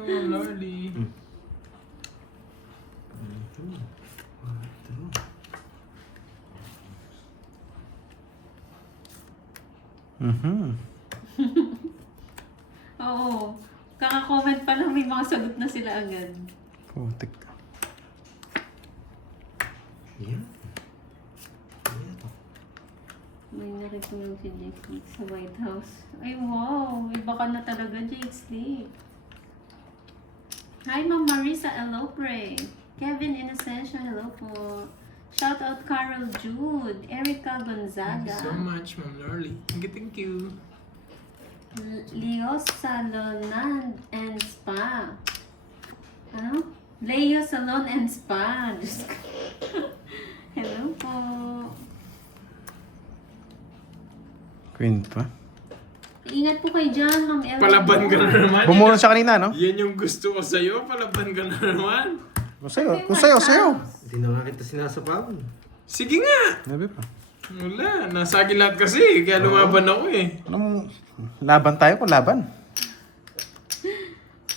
Ma'am Lordy. Oo. Kaka-comment pa lang may mga sagot na sila agad. Putik. Yan. May naritulong si Jake Sleep sa White House. Ay wow! Iba ka na talaga, Jake Sleep. Hi, Ma'am Marisa Elopre. Kevin Inocencio, hello po. Shout out Carol Jude. Erica Thank Gonzaga. you so much, Ma'am Lordy. Thank you. Leo Salon and Spa. Ano? Leo Salon and Spa. Diyos ko. Hello po. Queen pa. Ingat po kayo dyan, Ma'am Elma. Palaban ka na naman. Bumuno siya kanina, no? Yan yung gusto ko sa'yo. Palaban ka na naman. Kung sa'yo. Hindi na nga kita sinasapawan. Sige nga. Nabi pa. Wala. Nasagi lahat kasi. Kaya lumaban ako eh. Anong laban tayo kung laban?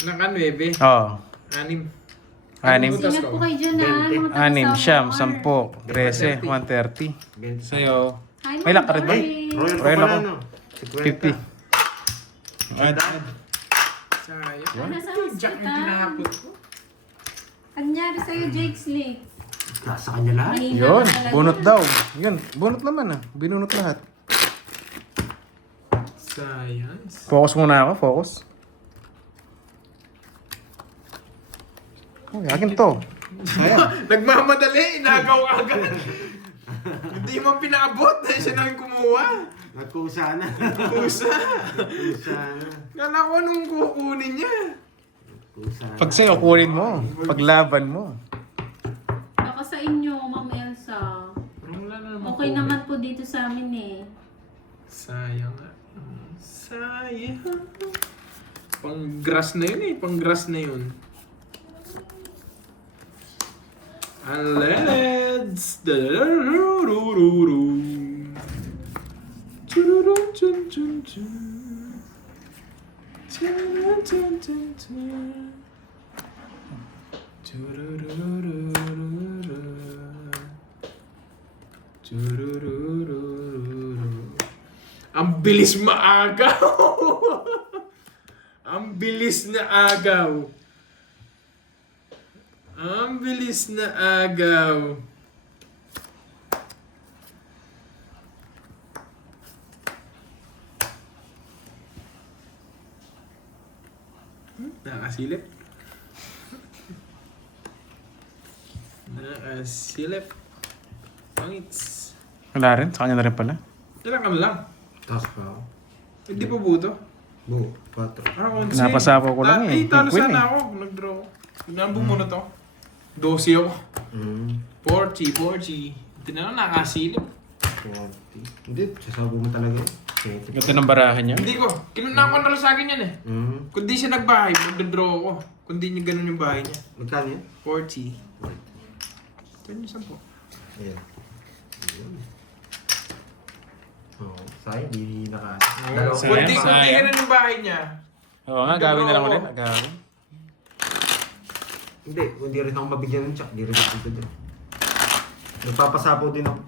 Naka 9. Oo. 6. Anim. Ingat po kayo dyan, ha? Mga Anim, taga-Samar. siyam, 10, 13, 130. Sa'yo. Hi, May luck ka rin ba? Ma'am Royal Doris. pa Royal pala, ako. no? 50. Add. Sayang. Nasaan si Jack yung Tita? tinapot ko. Anyari sa'yo, Jake Sleep? Sa kanya lahat. Mahina Yun, ka talaga. bunot daw. Yun, bunot naman ah. Binunot lahat. Sayang. Focus muna ako, focus. Oh, akin to. Nagmamadali. Inagaw agad. Hindi mo pinaabot. Siya na yung kumuha. Nagkusa na. Kusa. Kusa na. Kala ko nung kukunin niya. Kusa na. Pag sa'yo, kunin mo. Paglaban mo. Baka sa inyo, Ma'am Elsa. Parang wala na naman Okay comment. naman po dito sa amin eh. Sayang nga. Sayang. Pang grass na yun eh. Pang grass na yun. Unleds. Ang bilis maagaw. Ang bilis na agaw. Ang bilis na agaw. Nakasilip. Nakasilip. Points. Wala rin, sa kanya na rin pala. Ilang ka lang? Taas pa ako. Hindi pa buto. Bu, 4. Ah, 11. Napasapaw ko lang eh. Talo Queen sana eh. ako. Nag-draw ko. Tinambong mo na to. 12 ako. 40. Tinanong nakasilip. 40. Hindi, sasabo mo talaga yun. Ganda ng barahan niya. Hindi ko. Kinunakontrol sa akin yan eh. Kung di siya nagbahay, mag-draw ko. Kung di niya ganun yung bahay niya. Magkano yan? 40. Ito yung 10 po. Ayan. Oo, sayang, di naka... Kung di ganun yung bahay niya. Oo nga, gawin na lang ulit. Gawin. Hindi, hindi rin ako mabigyan ng check. Hindi rin ako dito din. Nagpapasapaw din ako.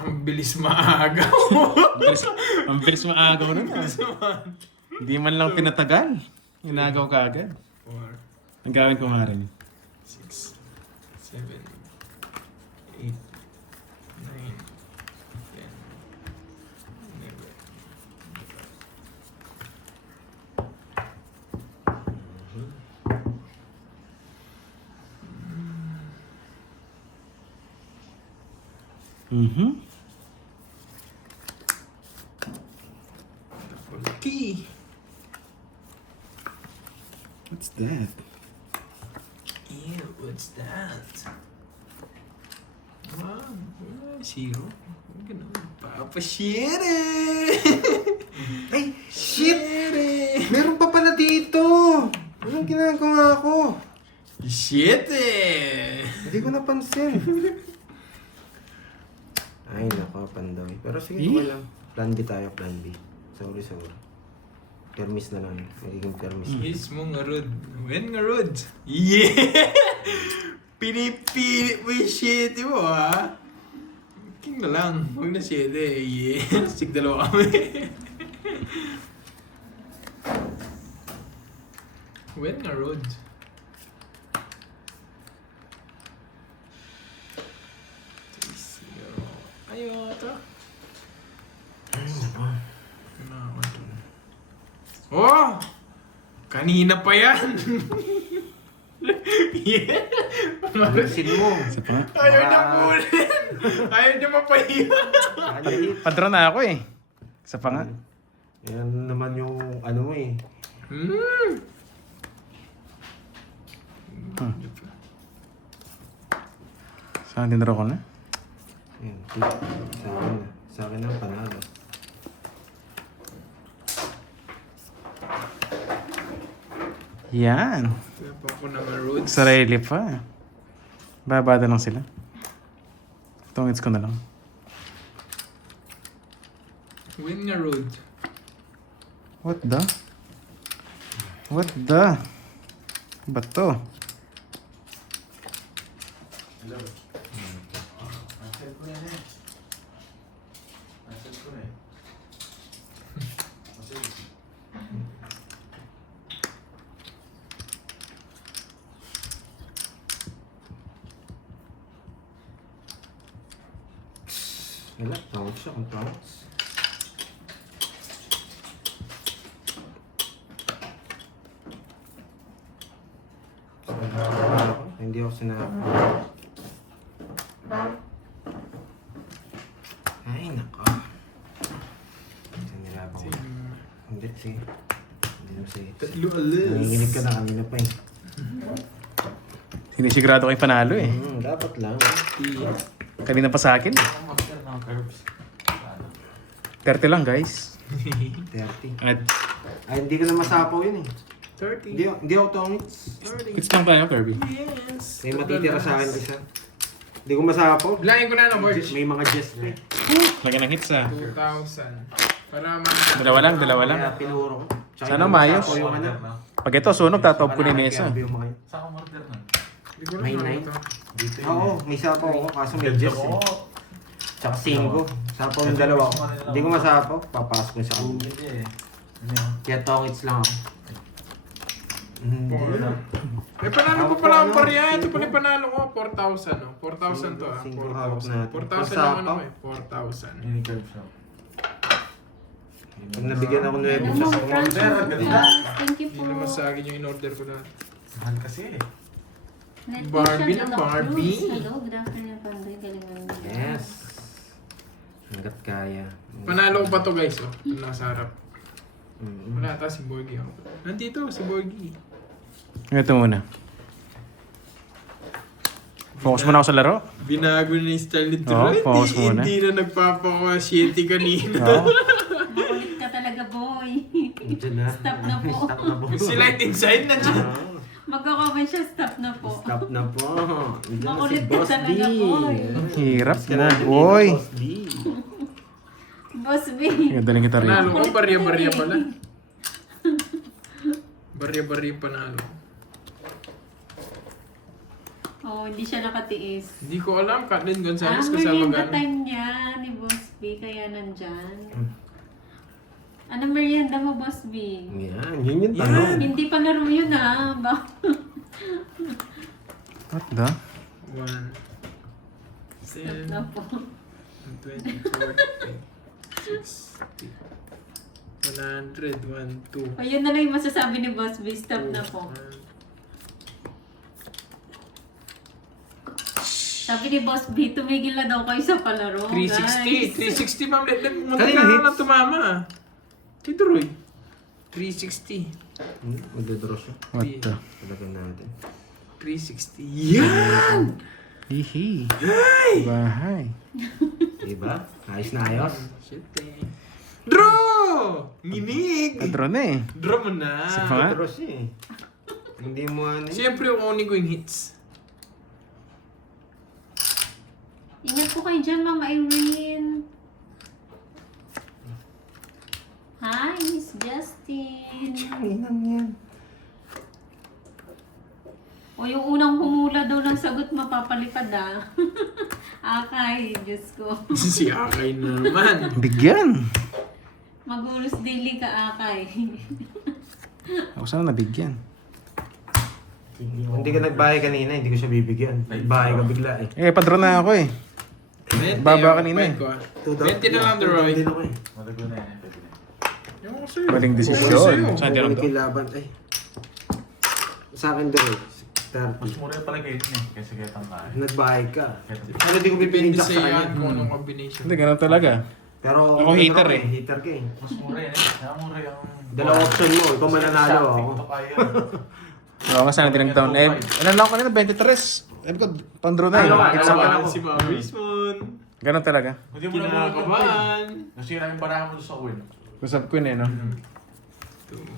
Ang bilis maaga. Ang bilis maagaw na nga. Hindi man lang pinatagal. Inagaw ka agad. 4, Ang gawin ko nga rin. 6, 7, 8, 9, 10, 11. Key. What's that? Ew, what's that? Wow, zero. Ganun. Papashire! Ay, shit! Meron pa pala dito! Anong ginagawa ko? Shit eh! Hindi ko napansin. Ay, nako, pandoy. Pero sige, okay lang. Plan B tayo, plan B. Sorry. Permis na lang. Magiging permis. Yes mo nga rod. When nga rod? Yeah! Pinipilit mo yung shit mo ha? King na lang. Huwag na shit eh. Yeah! Sig dalawa kami. When nga rod? Ayaw ito. Oh! Kanina pa yan! Yeah! Alisin mo. Isa pa? Ayaw niya kunin! Ayaw niya mapahiya! Padro na ako eh. Isa pa nga. Yan naman yung ano mo eh. Saan dinro ko na? Yan, tip. Sa akin na. Sa akin ang panalo. Yan. Kaya pa ako ng roots. Sarili pa. Babada lang sila. Tungits ko na lang. Win nga road. What the? What the? Ba't to? Wala, tawag siya kung tawag. Hindi ako sinabi. Ay, nako. Sinilabang ko. Hindi, sige. Hindi naman sige. Tatlo alis. Nanginginig ka na kanina pa eh. Sinisigurado ko yung panalo eh. Dapat lang. Kanina pa sa akin. Master ng curves. 30 lang guys. 30. At Ay, hindi ko na masapaw yun eh. 30. Hindi ako tongits. 30. quits lang tayo, Kirby. Yes. May matitira sa akin isa. Hindi ko masapaw. Bilangin ko na ng board. May mga gest eh. Lagi ng hits ah. 2,000. Para man. Dalawa lang. Kaya pinuro ko. Tsaka Sana yung maayos. masapaw yung ano. Pag ito sunog, tatawag ko ni Nessa. Kaya yung mga yun. Saan ka murder nun? Hindi ko May alam nine. ito. Dito Oo, may sapaw ako kaso may gest eh. Tsaka 5. Sapaw yung dalawa ko. Hindi ko masapaw. Papasok ko sa kanila. Hindi eh. Ano yun? Kaya tongits lang ako. May panalo pa pala ang pariya. Ito pala yung panalo ko. 4,000 no? 4,000 to ah. Cinco hawak 4,000. natin. 4,000 yung ano mo eh. 4,000. Mini curves na. Pag nabigyan ako 9 Ano sa mo, sakong Francis? ganda. Thank you Hindi po. naman sa akin yung in-order ko lahat. Mahal kasi eh. Leticia Barbie de ng la Barbie. Cruz. Hello, good afternoon, Pandoy. Galingan mo. Yes. Hanggat kaya. Panalo ko pa to guys, oh. Nasa harap. Mm. Wala ata si Borgie ako. Nandito, si Borgie. Ito muna. Focus muna ako sa laro. Binago na yung style ni Oo, Troy. focus muna. Hindi na nagpapaka-shitty kanina. Oo. Makulit ka talaga, boy. Diyan na. Stop na po. Stop na po. Si Light Inside na dyan. Ah, Magkakaman siya, stop na po. Stop na po. Diyan na si Makulit ka Boss D. talaga, boy. Ang hirap Miss ka mo, natin boy. dito, Boss D. Boss B. Ganda ng kita Panalo rito. ko, barya-barya pala. Barya-barya panalo. Oh, hindi siya nakatiis. Hindi ko alam, Kathleen Gonzalez kasama merienda gano'n. time niya ni Boss B, kaya nandyan. Ano merienda mo, Boss B? Yan, yun yung tanong. Hindi pa laro yun ah. What the? 1, 10, Na po. 24, 60, 100, 1, 2. O yun na lang yung masasabi ni Boss B, stop na po. Sabi ni Boss B, tumigil na daw kayo sa palaro, 360, guys. 360 ma'am, let Kanina muntik na hits. lang tumama. Tito Roy, 360, Magdodraw siya. What the? Talagang natin. 360. Yan! Hihi. Bahay. Diba? Ayos na ayos. Shit eh. Draw! Nginig! Kadro na eh. Draw mo na. Sa mga- Magdodraw siya eh. Hindi mo ano eh. Siyempre, kukunin ko yung hits. Ingat po kayo dyan, Mama Irene. Hi, Miss Justin. Inang yan. O yung unang humula daw ng sagot, mapapalipad ah. Akay, Diyos ko. Si Akay naman. Bigyan. Magulos daily ka, Akay. Ako sana nabigyan. Kung hindi ka nagbahay kanina, hindi ko siya bibigyan. Nagbahay ka bigla eh. Eh, padro na ako eh. 20, Baba kanina eh. point ko, ah. 20 na lang, Roy. Hindi na ko eh. Matagal na yan. Pwede na yan. Yung ako sa'yo. Maling Kukunin desisyon. sa'yo. Saan ka Kukunin lang ko yung laban. Ay. Sa akin daw eh. Mas mura pala kayo eh. Kasi kaya tayo. Nagbahay ka. Kaya Pero hindi ko pipiliin Depende sa sa'yo kanya. yan kung anong combination. Hindi, ganun talaga. Pero Ako hater ano eh. Hater ka eh. mas mura yan eh. Kaya mura yung... Dalawang option mo. Ikaw mananalo ako. TikTok kaya. Oo nga sana tinagtaon. Eh, ano lang ako kanina, 23. Ano ko, pandro na eh. Dalawa, It's dalawa. okay. Dalawa si Mama Rizmon. Ganun talaga. Hindi mo na Kinakabahan. Nasira yung barahan mo doon sa win. Usap ko yun eh, no?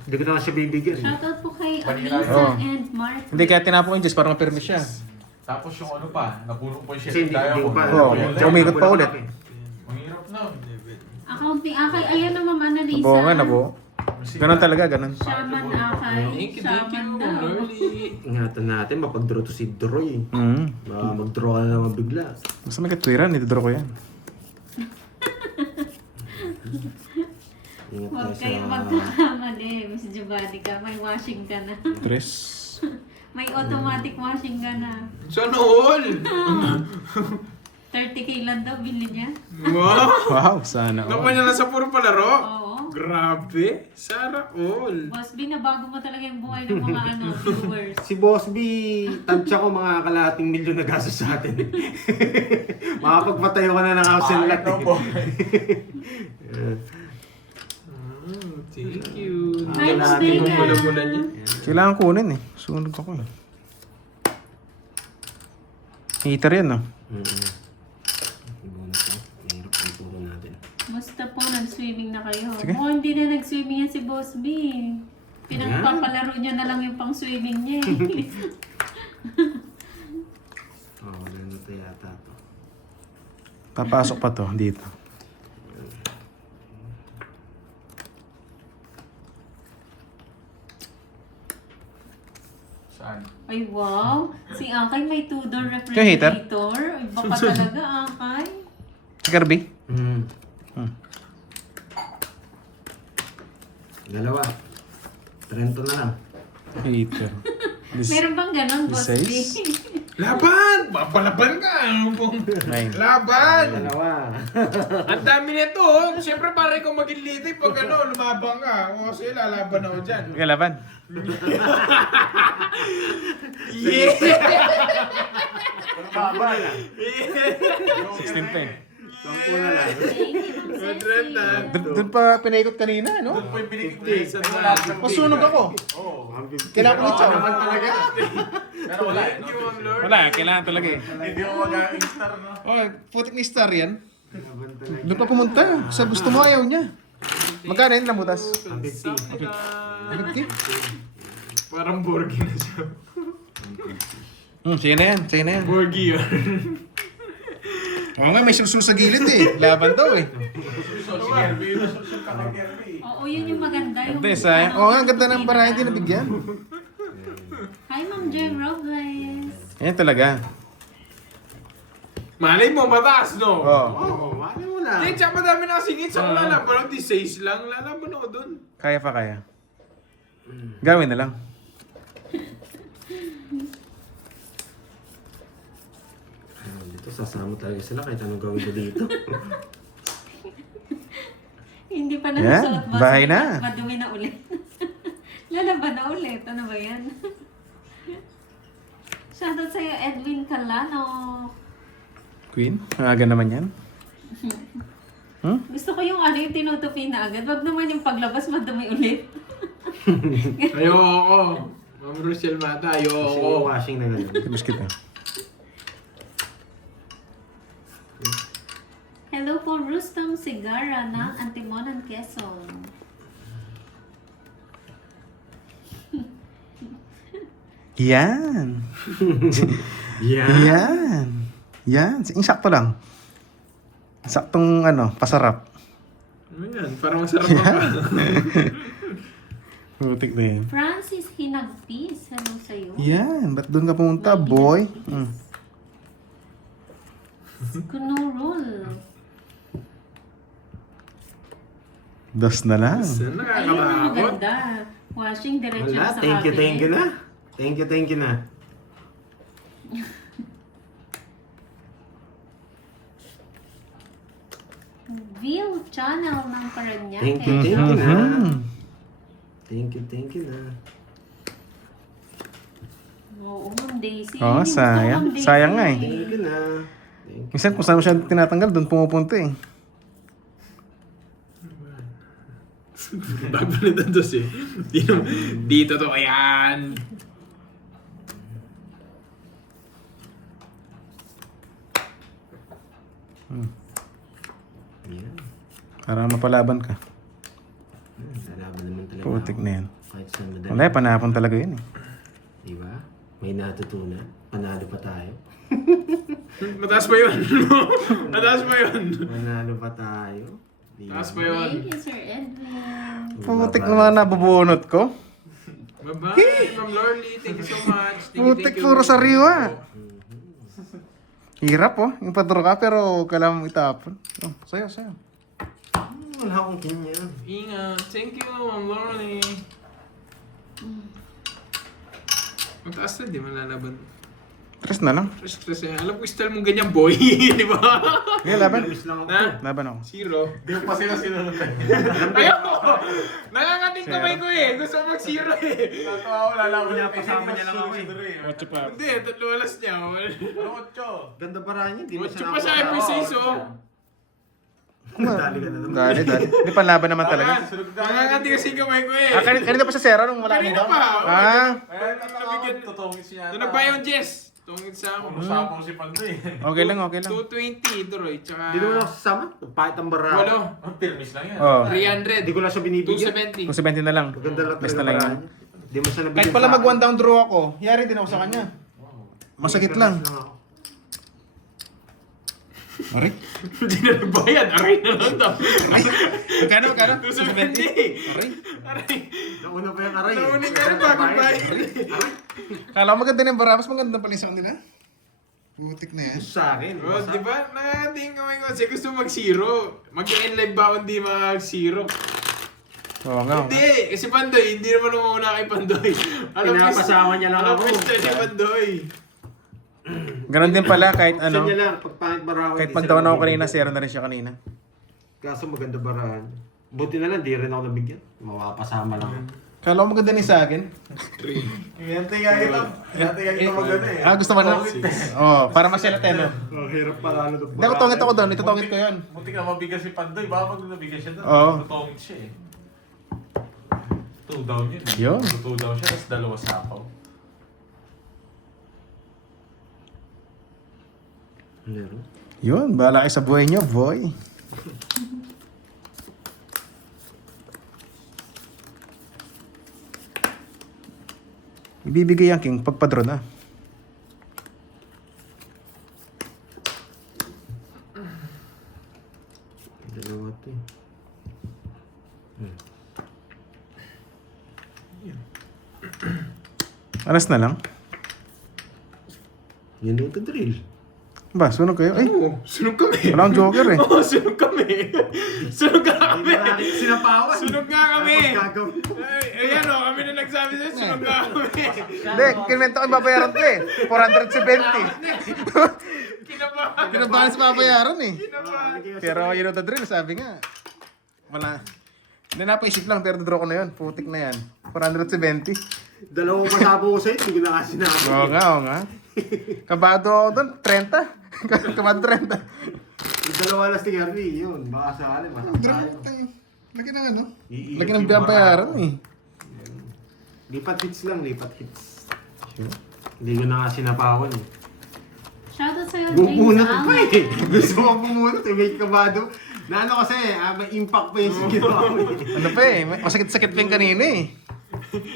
Hindi ko na siya bibigyan eh. Shoutout po kay Vanilla. Alisa Oh. and Mark. Hindi, kaya tinapon ko yung Diyos para mapirmi siya. Tapos yung ano pa, napuno pa yung Kasi shit. hindi ko pa. Oo, umikot pa ulit. Mahirap na. Accounting Akay. Ayan na, Ma'am Annalisa. Nabuo nga, nabuo. Ganun talaga, ganun. Shaman Akay. Thank you, Shaman daw. Lordy. Ingatan natin, mapag-draw to si Droy. Mm. Mag-draw ka na naman bigla. Basta may katwiran, ito ko yan. Ingat Huwag tayo kayong sa... magkakamali. Miss Giovanni ka. May washing ka na. Tres. May automatic washing ka na. Sana all! 30k lang daw, bili niya. Wow! Wow, sana. Nakuha niya lang sa puro palaro. Oo. Grabe! Sana all! Boss B, nabago mo talaga yung buhay ng mga viewers. Si Boss B, tansya ko mga kalahating milyon na gastos sa atin. Makapagpatayo ka na ng house and lot. Thank you. Hi, Miss Natin Vega. Ang mula-mula niya. Kailangan kunin eh. Sunod ako eh. Hater yan, no? Mahirap ang puro natin. Basta po, nag-swimming na kayo. Sige. Mukhang hindi na nag-swimming yan si Boss B. Pinagpapalaro niya na lang yung pang-swimming niya eh. Wala na ito yata to. Papasok pa to, dito. Saan? Ay, wow. Si Akay may two-door Kaya hater? refrigerator. Ay, baka talaga, Akay. Si Kirby? Dalawa. Trento na lang. Hater. Meron bang ganon, Boss B? Size? Laban! Papalaban ka! Ano pong... Nine. Laban! Dalawa. Ang dami nito, oh. Siyempre pare kung maging liti pag ano, lumabang ka. O kasi lalaban ako dyan. Kalaban. Yeah! Baba lang. 16 pa eh. 10 na lang. Thank you, Ma'am Ceci. Doon pa pinaikot kanina, no? Doon po yung binikit ko 50. eh. Pero wala akong Masunog ako. Oo. Kailangan ko i-chow. Naman talaga. Pero wala eh. Thank you, Ma'am Lord. Wala, kailangan talaga eh. Hindi ko mag-aing star, no? Oh, putik ni Star yan. Naman talaga. Doon pa pumunta. Sa gusto mo, ayaw niya. Magkano yun, lambutas? 50. 50? Parang Borgie na siya. Sige na yan, sige na yan. Borgie yun. Oo nga, may susul sa gilid eh. Laban daw eh. So, si Kirby, yun ang social ka kay Kirby. Oo, yun yung maganda. Yung Hindi, sayang. Oo nga, ang ganda ng barahin, hindi nabigyan. Hi, Ma'am Jem Robles. Yan talaga. Malay mo, mataas, no? Oo. Oo, mali mo lang. Eh, tsaka madami na kasingit sa lalaban. Parang 16 lang. Lalaban ako dun. Kaya pa kaya. Gawin na lang. Dito sasama talaga sila kahit anong gawin ko dito. Hindi pa Yan, nasusulat ba? bahay na. Madumi na ulit. Lalaban na ulit. Ano ba yan? Shoutout sa'yo, Edwin Calano. Queen, ang aga naman yan. Gusto ko yung ano yung tinutupi na agad. Wag naman yung paglabas madumi ulit. Ayoko. Ma'am Rochelle Mata, Kasi ayoko. washing na ganun. Tapos kita. Hello po, Rustam Sigara ng Antimonan, Quezon. Yan. Yeah. Yan. Yan. Yung sakto lang. Saktong ano, pasarap. Ano yan? Parang masarap pa ba? Putik na yan. Francis Hinagpis, hello sa'yo. Yan. Ba't doon ka pumunta, boy? Kunurul. Dos na lang. Saan Ayun ang nakakatakot? maganda. Washing diretso Wala, sa thank you cabinet. na. Thank you na. View channel ng Paranaque. Thank you na. Mhm. Thank you na. Oo, Ma'am Daisy. Oo, Gusto ko, sayang. Ma'am Daisy. Sayang nga eh. Thank you na. Thank you. Minsan kung saan mo siya tinatanggal, doon pumupunta eh. Bago na tantos eh. Dito to, ayan. Yan. Para mapalaban ka. Lalaban naman talaga. Putik ako. na yan. Kahit saan madali. Wala, panapon talaga yun eh. Di ba? May natutunan. Panalo pa tayo. Mataas pa yun. Mataas pa yun. Panalo pa tayo. Di ba? Mataas pa yun. Thank you, Sir Edwin. Putik na mga nabubunot ko. Bye-bye, Ma'am Lorly. Thank you so much. Putik, puro sariwa. Hirap oh. Yung padro ka pero kailangan mo itapon. Oh, sayo. Wala akong kanya. Ingat. Thank you, Ma'am Lorly. Mataas na, di man lalaban. Tres na lang. Stress eh. Alam ko style mong ganyan, boy. Di ba? Ngayon, laban. Miss lang ako. Na? Laban ako. Zero. Di pa sila sinunod. Ayoko! Nangangating kamay ko eh. Gusto ko mag-zero eh. Tatawa ko, lalaban niya. Kasama niya lang ako eh. Ocho pa. Hindi, tatlo alas niya. Ano, Ocho? Ganda pa rin yun. Di mo Ocho pa siya every season. Dali ka na naman. Dali. Hindi pa laban naman talaga. Nangangating kasi kamay ko eh. Kanina pa sa Sera nung wala Kanina mo. pa. Eh, tatawa ko, tutungin siya. Doon nagbayo yung Jess. Tungit sa ako. Usapaw si Pandoy. Okay lang. 220, Troy. Tsaka... Di naman ako sasama. Pahit ang bara. Walo. Ang pirmis lang yan. Oh. 300. Di ko lang siya binibigyan. 270. Kung 70 na lang. Maganda lang Best talaga na lang bara yan. niya. Di mo siya nabigyan Kahit pala sa mag one down draw ako, yari din ako sa kanya. Masakit lang. Aray? Hindi na nagbayad. Aray na lang daw. Magkano? 270. Aray? Aray. Nauna pa yung aray. Naunin ka na bago bayad. Kala ko maganda na yung bara, mas maganda pala yung sa kanila. Putik na yan. Sa akin. Oh, di ba? Nangangating kamay ko kasi gusto mag-zero. Mag-enlive ba ako hindi mag-zero? Oo nga. Hindi, kasi Pandoy, hindi naman ako una kay Pandoy. Pinapasama niya lang ako. Alam ko ni Pandoy. Ganon din pala kahit Ano? ano. Niya lang, pag pangit barawan. Kahit di pag-down sila ako kanina, mabibigyan. 0 na rin siya kanina. Kaso maganda barahan. Buti na lang, di rin ako nabigyan. Mawapasama lang. Kala ko maganda ni sa akin. 3. Hinantay lang. Hinantay ito maganda eh. Gusto mo na? Para masyala tayo. Oh, hirap pala ano doon. Hindi ako tongit ako doon. Itutongit ko yun. Muntik na mabigas si Pandoy. Baka pag nabigas siya doon. Oo. Tutungit siya eh. 2 down yun. Yun. 2 down siya, tapos 2 sapaw. Laro. Yun, bahala kayo sa buhay niyo, boy. Ibibigay ang king pagpadro na. Dalawa to eh. Alas na lang. Yan yung drill. Ba, sunog kayo? Ay, Oo, sunog kami. wala akong joker eh. Oo, sunog kami. Sunog nga kami. Sinapawan. Sunog nga kami. Gagawin. Ay, ayan o, kami na nagsabi sa'yo, sunog nga kami. Hindi, kinmento ko babayaran ko eh. 470. Kinabahan. Pinabahan sa babayaran eh. Kinabahan. Pero you know the drill, sabi nga. Wala. Hindi napaisip lang, pero draw ko na yun. Putik na yan. 470. Dalawang pasabo ko sa'yo, hindi ko na kasi sinabi. Oo nga, oo nga. Kabado ako doon, 30. Kabado 30. Yung dalawa lang si Kirby, yun. Baka sakali, masakit tayo. Laki ng ano? Iikot Laki ng yung babayaran barako. eh. Lipat hits lang, lipat hits. Hindi ko na kasi napawan eh. Shoutout sa'yo, James Bumunot pa Ang. eh. Gusto mo bumunot eh, may kabado. Na ano kasi, may impact pa yung ginawa ko eh. Ano pa eh, masakit-sakit pa yung kanina eh.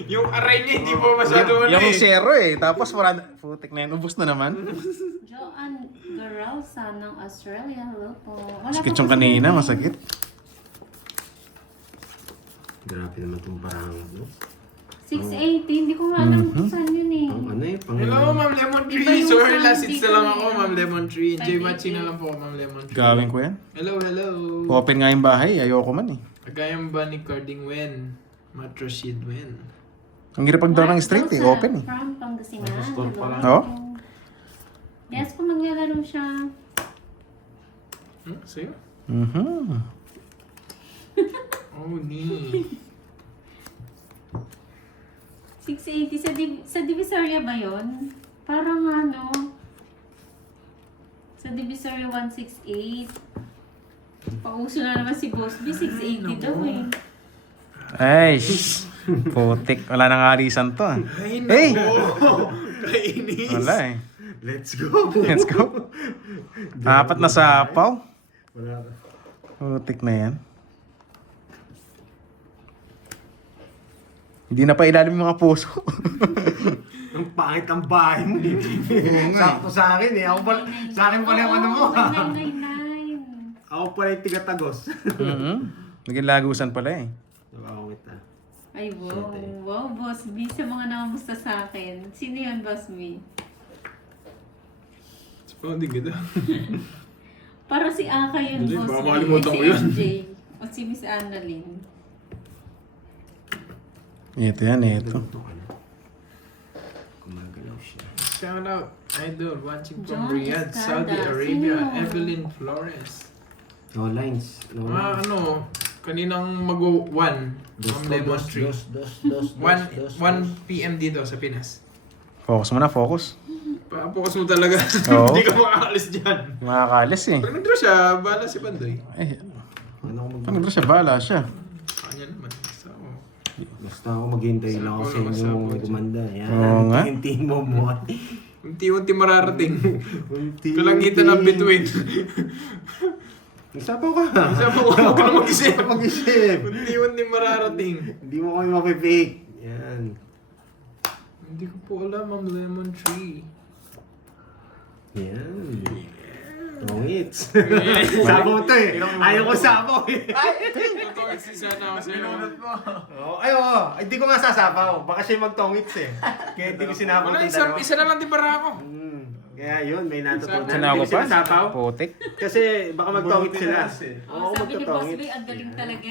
Yung aray niya, hindi po masyado ano Yung eh. zero eh, tapos putik na yun, ubus na naman. Joanne Garausa ng Australia. Hello po. Wala Sakit pa yung po kanina, sinabi. masakit. Grabe naman itong barangan, no? 680. Hindi ko nga alam kung saan yun eh. Pang ano eh, pang... Hello, Ma'am Lemon Iba Tree. yung Sorry, sound last hits dito na lang eh. ako, Ma'am Lemon Tree. Enjoy 588. watching na lang po, Ma'am Lemon Tree. Gawin ko yan. Hello, hello. Open nga yung bahay, ayoko man eh. Kagayang ba ni Carding Wen? Matrashid Wen. Ang hirap pag-draw ng straight eh, open eh. From Pangasinan. Nasa-store pa lang. Oo. Yes po, maglalaro siya. Sa'yo? Mhm. Oh, ni. 680. Sa Divisoria ba yun? Parang ano. Sa Divisoria 168. Pauso na naman si Boss B. 680 daw eh. Ay, putik. Wala nang alisan to ah. Ay, Hey! nako. Kainis. Wala eh. Let's go! Let's go. Apat na sapaw. Wala ka. Putik na yan. Hindi na pa ilalim yung mga puso. Ang pangit ang bahay mo. Sakto sa akin eh. Ako pala, sa akin pala yung ano mo. 1999. Ako pala yung tigatagos. Naging lagusan pala eh. Nakakawit ah. Ay, wow. Shit eh. Wow, Boss B. Sa mga nakamusta sa akin. Sino yun, Boss B? Pounding kita. Para si Aka yun, Hindi, Boss baka B. makalimutan Si ko yun. MJ. O si Miss Annalyn. Ito yan, ito. Ito ka na. Gumagalaw siya. Shout out, idol, watching John from Riyadh, Estrada. Saudi Arabia, Sino? Evelyn Flores. No lines. No lines. Ano, kaninang mag-1, Ma'am Lemon Tree. Dos. 1 PM dito sa Pinas. Focus mo na, focus. Pa-focus mo talaga. Oo. Hindi ka makakalis dyan. Makakalis eh. Pag nag-draw siya, bahala si Bandoy. Eh, Ano ako pag nagdra siya, bahala siya. Kanya naman. Basta ako. Basta ako maghintay lang ako sa inyo gumanda. Yan. Oo nga. Hintiin mo mo. Unti-unti mararating. Unti. Kalangitan ng between. Nagsapaw ka. Sabi ko, huwag ka na mag-isip. Mag-isip. Unti-unti mararating. Hindi mo kami mapipake. Yan. Hindi ko po alam, Ma'am Lemon Tree. Yan. Tongits. Sabaw to eh. Ayaw ko sabaw eh. Totoo, sana ako sa'yo. Ay, hindi ko nga sasabaw. Baka siya magtongits eh. Kaya hindi ko sinabaw Wala, itong dalawa. isa na lang di para ako. Kaya yun, may natutunan. Sana ako Hindi ko pa. sinasabaw. Putik. Kasi baka magtongits sila. Oh, Oo, sabi ni Boss B, magtotongits. ang galing talaga.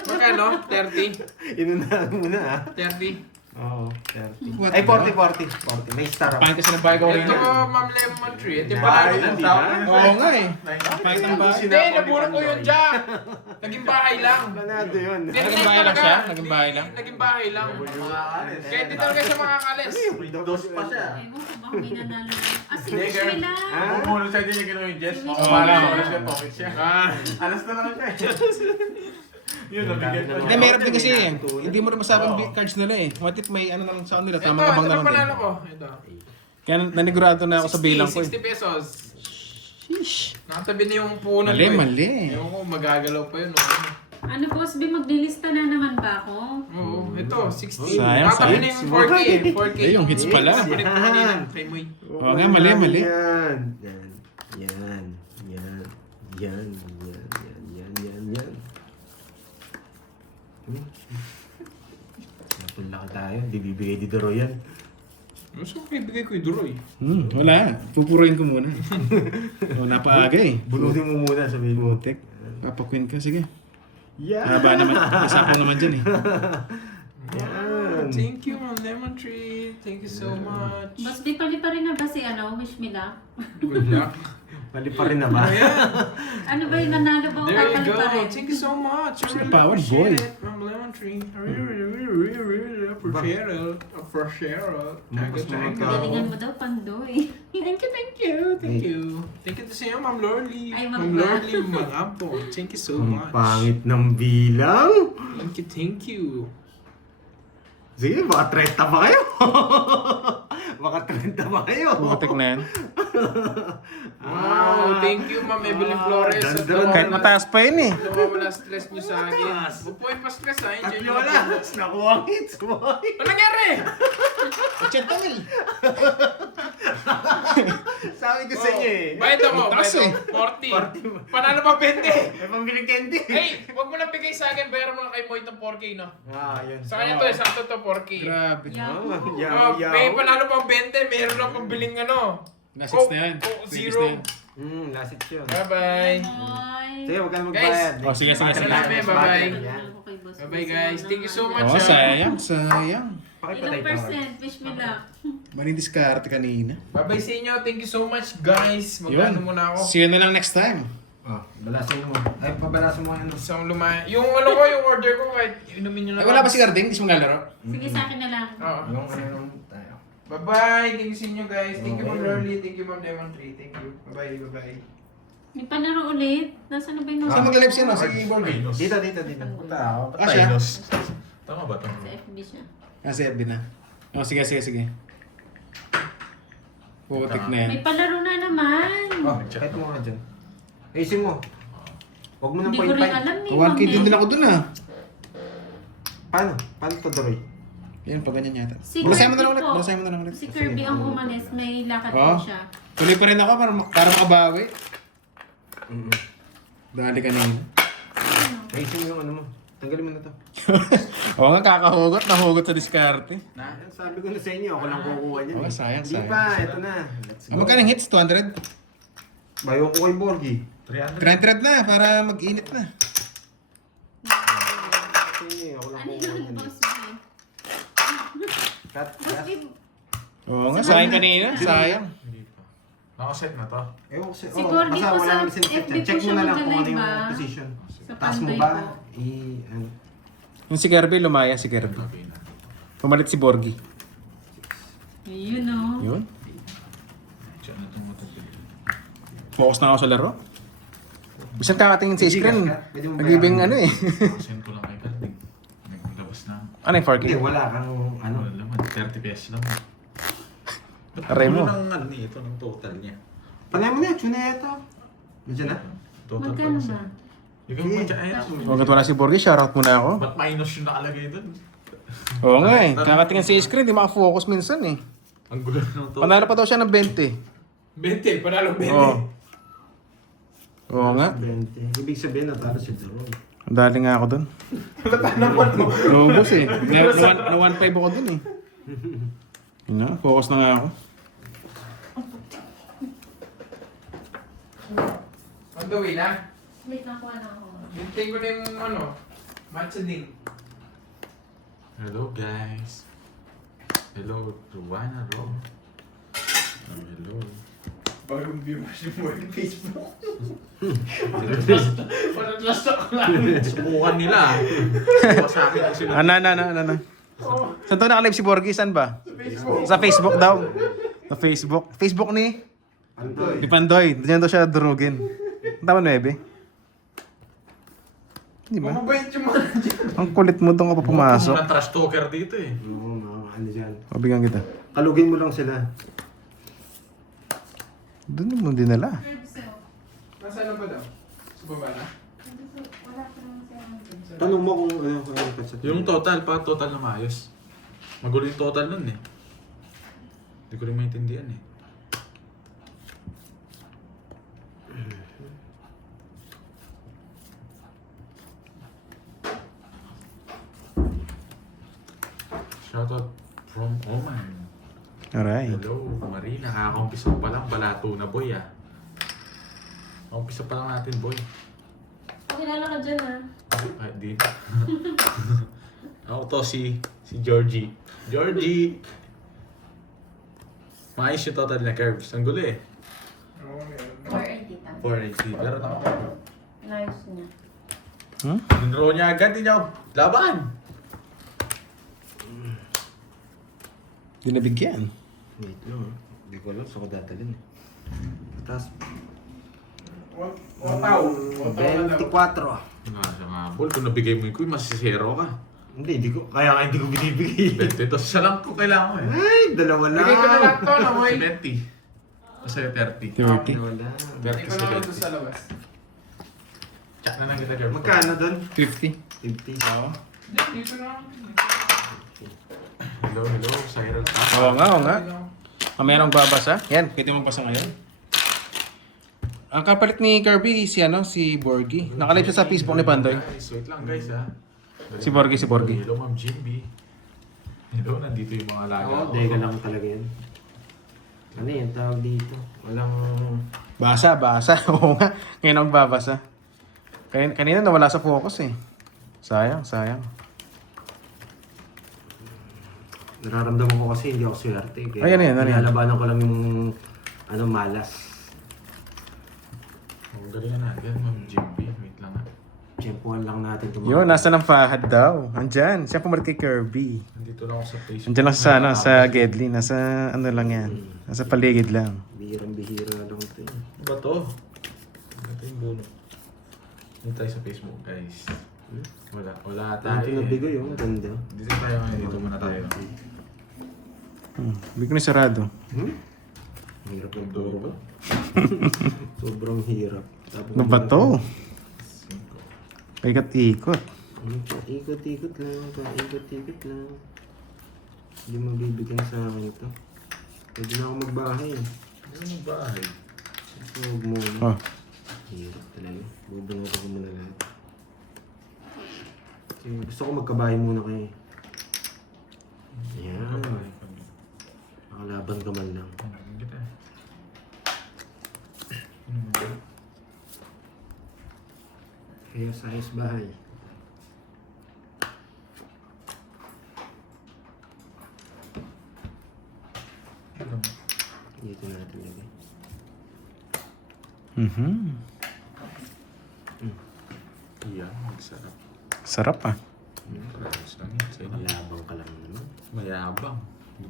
Magkano? 30? Inunahan mo na ah. 30? Oo, 30. What Ay, the- 40. May star ako. Pangit kasi ng bahay ko Ito, kanina. Ma'am Lemon Tree. Ito yung panalo Bahay, mo. di ba? Oo nga eh. Pangit ang bahay. Hindi, naburo ko yun, Jack. Naging bahay lang. Panado yun. Naging bahay lang siya? Naging bahay lang? Naging bahay lang. Kaya hindi talaga siya makakalis. Dos pa siya. Ewan ko ba kung may nanalo na. Ah, si Hindi, girl. Sheila. Bumulong siya din yung ginawa yung Jess. Si Wala, Sheila. wala siya, pocket siya. Alas na lang siya. Yun, nabigyan pa Hindi, niya. meron din kasi eh. Hindi mo rin masabang cards nila eh. What if may ano na lang sa kanila, Ito, tamang abang ito na pa lang din. panalo ko. Ito. Kaya nanigurado na ako sa bilang ko 60 eh. pesos. Sheesh. Nakatabi na yung punan Mali, ko eh. mali. Ewan ko, magagalaw pa yun. Oh. Ano, Boss B, maglilista na naman ba ako? Oo, ito, 60. Sayang, Nakatabi sayang. na yung 4K eh. 4K. Eh, yung hits pala. Sinit ko kanina kay Moy. Oo nga, mali. Yan. Napunla ka tayo. Di bibigay di Doro yan. Mas okay, bigay ko yung Duroy. Wala. Pupuruin ko muna. Napaaga eh. Bunutin mo muna, sabihin mo. Butik. Papakwin ka, sige. Yan. Haba naman. Nasa ako naman dyan eh. Yan. Thank you, Ma'am Lemon Tree. Thank you so much. Boss B, pali pa rin na ba si Wish Me Luck? Good luck. Mali pa rin na ba? Ano ba yung nanalo ba o There you papali go. pa rin? Thank you so much. I really Power appreciate boy. it, Ma'am Lemon Tree. I really appreciate it. Appreciate it. Thank you, thank you. Galingan mo daw, Pandoy. Thank you, thank you, thank you. Thank you to sa iyo, Ma'am Lorly. Ay, Ma'am Ma'am Lorly Mangampo. Thank you so Ang much. pangit ng bilang. Thank you. Sige, baka 30 pa kayo. Baka 30 pa kayo. Butik na yan. Wow, thank you, Ma'am Evelyn Flores. At Kahit mataas pa yun eh. nawawala stress niyo sa akin. Huwag po yung pa-stress ha. Enjoy niyo. Tatlo na. Nakuha ang hits mo. Ano nangyari? 80 mil. Sabi ko sa inyo eh. Bayad ako, Taas bayad ako. 40. Panalo pa 20. May pambiling candy. Hey, huwag mo lang bigay sa akin. Bayaran mo na kay Moy itong 4K, no? Ah, yun. Sa kanya to, sakto to 4K. Grabe. Yahoo! May panalo pang 20. Meron lang pang biling ano. Last hits na yan. Coke Previous Zero. na yan. Last hits yun. Bye-bye. Bye! Sige, huwag ka na Guys. magbayad. Oh, sige, sige, sige. Bye-bye. Yan. Bye-bye, guys. Thank you so much. Oh, sayang, sayang. Ilang percent? Wish Me Luck. Mali diskarte kanina. Bye-bye sa inyo. Thank you so much, guys. Magkano muna ako. See you na lang next time. Oh, balasin mo. Ay, pabalasin mo ano. Isang lumaya. Yung ano ko, yung order ko, kahit inumin nyo na. Ay, wala ba si Garding? Hindi siya maglalaro? Sige, sa akin na lang. Oo. Yung ano tayo. Bye-bye. Thank you sa inyo, guys. Thank you, Ma'am Lorly. Thank you, Ma'am Lemon Tree. Thank you. Bye-bye. Bye-bye. May palaro ulit. Nasaan na ba yung Saan magla-live siya no? Si Borgie. Dito. Punta ako. Ah, siya? Tama ba ito? Sa FB siya. Ah, si FB na. Oh, sige. Putik na yan. May palaro na naman. Oh, kahit mo nga dyan. Ayusin mo. Huwag mo nang Hindi ko point rin five. alam ni 1K din ako dun ah. Paano? Paano to, Doroy? Yan, pa ganyan yata. Si Balasay mo na lang Kirby ulit. po. Balasay mo na lang ulit. Si Kirby ang umalis. May lakad Oh. po siya. Tuloy pa rin ako para makabawi. Dali kanina. Ayusin mo yung ano mo. Tanggalin mo na to. Oo nga, kakahugot. Nahugot sa diskarte. Ayan, sabi ko na sa inyo, ako lang kukuha niyan. Oh, eh. sayang, Hindi sayang. pa, ito na. Let's Ah, go. magkano hits? 200? Bayo ko kay Borgie. 300 na para mag-init na. Sa inyo, ako lang Ano kukuha yun, niyan. Boss B? Cut, Boss cut. B, Oo nga, sayang kanina. Sayang. Hindi pa. Nakaset na to. Ewan ko Si Borgie basta po wala sa namin sineset FB yan. po Check mo siya na lang kung ano mag-live, yung ah. position. Sa Taas mo Pandoy ba? po. Ano? Yung si Kirby, lumaya si Kirby. Sabi na. Pumalit si Borgie. Yun o. Yun. Diyan na itong matapili. Focus na ako sa laro. Bisan kakatingin sa screen. Pwede mo Nag-ibing bayaran. ano eh. Send ko lang kay Garding. Naglabas na. Ano yung 4K? Hindi, wala kang ano. Wala naman. 30 pesos lang. Aray mo. Ano ng ano ito ng total niya? Panay mo na, tsuneto. Nandiyan na? Total Magkano pa kasi. ba? Ikaw mo dyan. Ayun. Huwag wala si Borgie, shoutout muna ako. Ba't minus yung nakalagay doon? Oo nga eh. Kakatingin sa screen, di makafocus minsan eh. Ang gulo ng total. Panalo pa daw siya ng 20. 20. Panalo 20. Oo. Oo nga. 20. Ibig sabihin, natalo si Doroy. Dali nga ako dun. Wala naman mo. Naubos eh. Na 1.5 ako dun eh. Yun na, focus na nga ako. On the way na. Wait lang po ako. Hintay ko na yung ano. Matcha din. Hello guys. Hello, Ruana Ro. Hello. Bagong viewers yung work Facebook. Panatrust ako lang. Subukan nila. Subukan sa akin kung sino. Ano. Saan to nakalive si Borgie? Saan ba? Sa Facebook daw. Sa Facebook. Facebook ni? Ni Pandoy. Diyan daw siya durugin. Tama 9. Di ba? Mabait yung mga dyan. Ang kulit mo doon ka pa pumasok. Mga trash talker dito eh. Oo, mga ano dyan. Mabigyan kita. Kalugin mo lang sila. Doon mo dinala. Nasaan na ba daw? Sa baba na? Tanong mo kung ano ka sa Yung total na maayos. Magulo yung total nun eh. Hindi ko rin maintindihan eh. Shoutout from Oman. Alright. Hello, Marie. Nakaka-umpisa pa lang. Balato na boy ah. Umpisa pa lang natin boy. Pakilala ka dyan ah. Ay, di. Ako to si Georgie. Georgie! Maayos yung total na curves. Ang gulo eh. Oo, meron. 480 tam. 480. Pero na. Nice niya. Nunro niya agad. Hindi niya ako laban. Di nabigyan. Wait lang ah. Hindi ko alam. Saan ko dadalhin eh. Tapos, Wataw. Wataw na daw. 24. Nga siya nga. Bol, kung nabigay mo yung kuy, masisero ka. Hindi ko. Kaya nga hindi ko binibigay. 20. Tapos isa lang ko kailangan ko eh. Ay, dalawa lang. Lagay ko na lahat to, no, boy? 20. Kasi 30. 30. Dalawa lang. Lagay ko na lang to sa labas. Check na lang kita, girl. Magkano doon? 50. 50. Oo. Dito na. Hello, Cyril. Oo nga. Mamaya nang babasa. Yan, pwede mo basa ngayon. Ang kapalit ni Kirby, si Borgie. Nakalive siya sa Facebook ni Pandoy. Guys, wait lang guys ha. Si Borgie. Hello, Ma'am Jimby. Hello, nandito yung mga alaga Oo, ko. dega lang talaga yan. Ano yan, tawag dito? Walang... Basa. Oo nga. Ngayon ang babasa. Kanina nawala sa focus eh. Sayang. Nararamdaman ko kasi hindi ako swerte. Ay, ano yan? Nilalabanan ko lang yung malas. Oh, galingan natin, Ma'am Jimby. Wait lang ha. Tsempuhan lang natin ito. Yun, nasa ng Fahad daw. Andyan. Siya pumalit kay Kirby. Nandito lang ako sa Facebook. Andyan lang sa Gedli. Nasa ano lang yan. Nasa paligid lang. Bihirang-bihira lang ito. Ano ba to? Ito yung buno. Dito tayo sa Facebook, guys. Wala tayo Ito nabigay yung ganda. Dito tayo ngayon. Dito muna tayo. Hindi ko na sarado. Hirap ng turo. Sobrang hirap. Tapos Ano ba to? Ikot-ikot. Ikot-ikot lang. Ikot-ikot lang. Hindi mabibigyan sa akin ito. Pwede na ako magbahay. Ano yung bahay? Ito, huwag muna. Oh. Hirap talaga. Bubunod ako muna lahat. Kasi gusto ko magkabahay muna kayo. Yan. Nakalaban ka man lang. Kita. Ayos bahay. Dito natin lagay. Iyan, magsarap. Sarap ah. Parehas lang yun sa inyo. Malabang ka lang naman. Mayabang.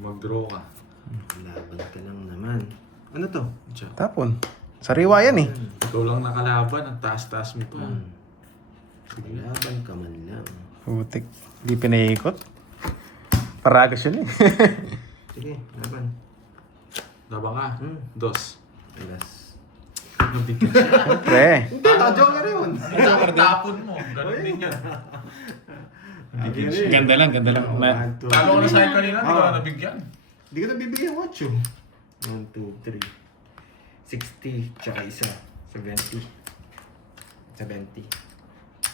Mag-draw ka. Malabang ka lang naman. Ano to? Diyan. Tapon. Sariwa yan eh. Ikaw lang nakalaban. Ang taas-taas mo pa. Malaban ka man lang. Putik. Di pinaikot. Paragas yun eh. Sige, laban. Laban ka. Hmm. Dos. Alas. Nabigyan siya. Siyempre. Hindi, joker yun. Ang tapon mo. Ganun din yan. Ganda lang. Talo ko na sa akin kanina. Hindi ko na nabigyan. Hindi ko na bibigyan 8. 1, 2, 3. 60, tsaka isa. 70. 70.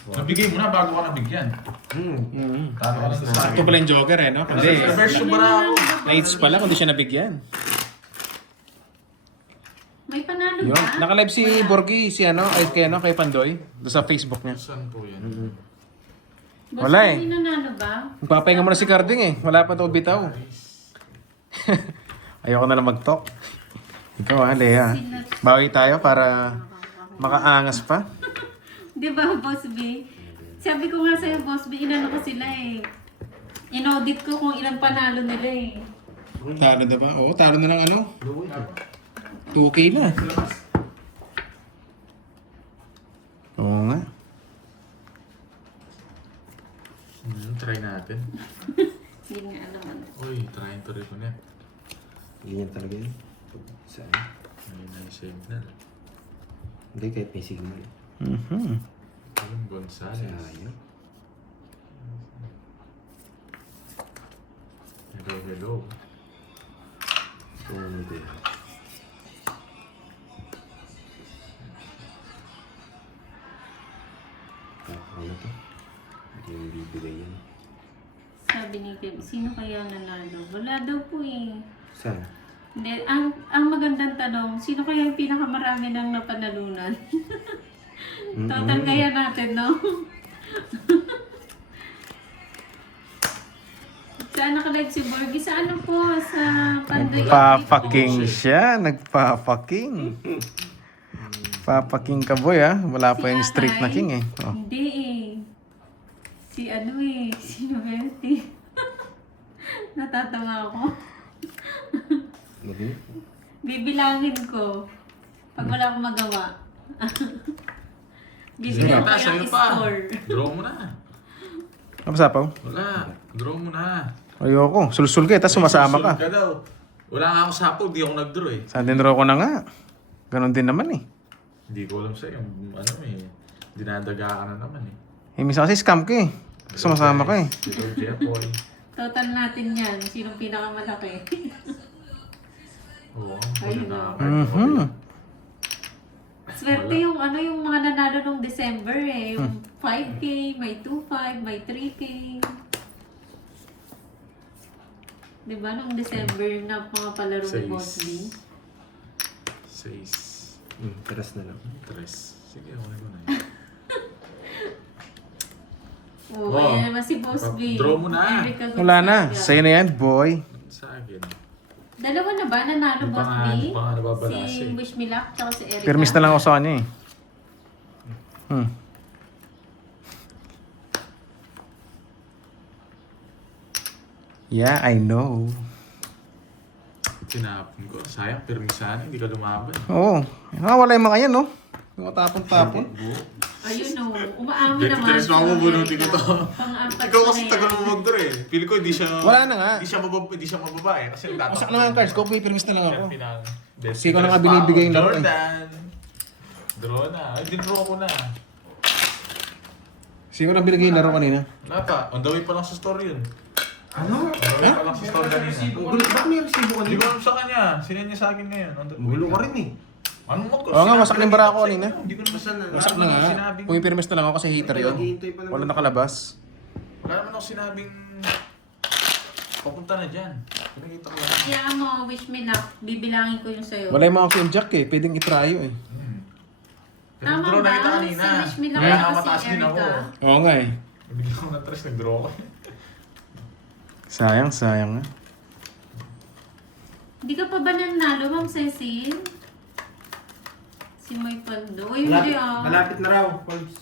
Nabigay mo na bago ka nabigyan. Talo ka na sa Sakto akin. pala yung joker eh, no? Kasi Reverse yung bara ako. nights pala kung di siya nabigyan. May panalo Yun. ba? Naka-live si Borgie, kay Pandoy. Doon sa Facebook niya. Saan po yan? Boss, Wala eh. Hindi nanalo ba? Magpapahinga muna si Carding eh. Wala pa daw bitaw. Ayoko na lang mag-talk. Ikaw Lea. Bawi tayo para makaangas pa. Di ba, Boss B? Sabi ko nga sa'yo, Boss B, inano ko sila eh. In-audit ko kung ilang panalo nila eh. Talo na ba? Oo, talo na lang ano? 2K na. Oo nga. Try natin. Hindi nga naman. Uy, try to reconnect. Ganyan talaga yun. Saan? Ayun na yung signal. Hindi, kahit may signal. Mhm. Ayun, Gonzales. Sayang. Hello. Ano din? Ano to? Hindi yung bibigay yan. Sabi ni Kim, sino kaya ang nanalo? Wala daw po eh. Saan? Hindi, ang magandang tanong, sino kaya yung pinakamarami ng napanalunan? Total kaya natin, no? Saan nakalive si Borgie? Sa ano po? Sa Pandoy. Nagpapaking siya. Nagpapaking. Papaking ka boy Wala pa yung streak na king eh. Oh. Hindi eh. Si ano eh. Si Novelty. Natatawa ako. Lagi? Bibilangin ko. Pag wala akong magawa. Sige, Bibigyan ko sa'yo yung pa. score. Draw mo na. Ano ba sapaw? Wala. Draw mo na. Ayoko. Sulsul ka tapos sumasama ka. Susunod daw. Wala nga ako sapaw, di ako nag-draw eh. Saan din draw ko na nga. Ganon din naman eh. Hindi ko alam sa'yo. Ano eh. Dinadaga ka na naman eh. Minsan kasi scam ka eh. Sumasama ka eh. Little Jepoy. Total natin yan. Sinong pinakamalaki? Oo. Ayun Wala na. na. Mhm. Swerte yung ano yung mga nanalo nung December eh. Yung 5K, may 2.5, may 3K. Diba nung December na mga palaro ni Seis. Boss B? 6. Teras na lang. 3. Sige, okay mo na yun. Oo, Oh. ayan naman si Boss B. Draw mo na. Erica Wala na. Gonzaga. Sa'yo na yan boy. Sa akin. Dalawa na ba nanalo Di pa Boss nga- B? di pa nga nababalas Si eh. Wish Me Luck tsaka si Erica. Permis na lang ako sa kanya eh. Yeah, I know. Tinapon ko. Sayang, permisan. Hindi ka lumaban. Oo. Wala yung mga yan no? Yung tapon-tapon. Ayun no, umaamin naman. Teres mo ako, bunutin ko to. Pang-apat Ikaw na kasi yan. tagal mo mag-draw eh. Pili ko hindi siya... Wala na nga. Hindi siya mababa eh. Kasi Masak na nga ang cards ko, permis na lang ako. Final. Kasi ko na nga binibigay na ako eh. Jordan. Draw na. Ay, di-draw ko na. Sino na binigay yung laro kanina? Wala pa. On the way pa lang sa story yun. Ano? On the way pa lang sa story kanina. Bakit may resibo ka Hindi dito? ko alam sa kanya. Sinend niya sa akin ngayon. Gulo ka rin eh. Anong mag- Oo nga, wasak na yung bara ko kanina. Hindi ko naman Basta na. Masak na nga. sinabing... Kung yung permis na lang ako kasi hater yun. Naghihintay pa naman. Wala nakalabas. Wala naman ako sinabing... Papunta na dyan. Pinakita ko lang. Kaya mo, Wish Me Luck, bibilangin ko yung sa'yo. Wala yung mga Kim Jack eh. Pwedeng itrayo eh. Pero Tama draw na ba? kita kanina. Si Wish Me Luck Kaya at nga si mataas din ako. Erica. Oo nga eh. Bigla ko ng tres, nag-draw ko. Sayang, sayang nga. Hindi ka pa ba nanalo, Ma'am Cecil? Si May Pando. Uy, hindi ah. Malapit na raw. Pogs.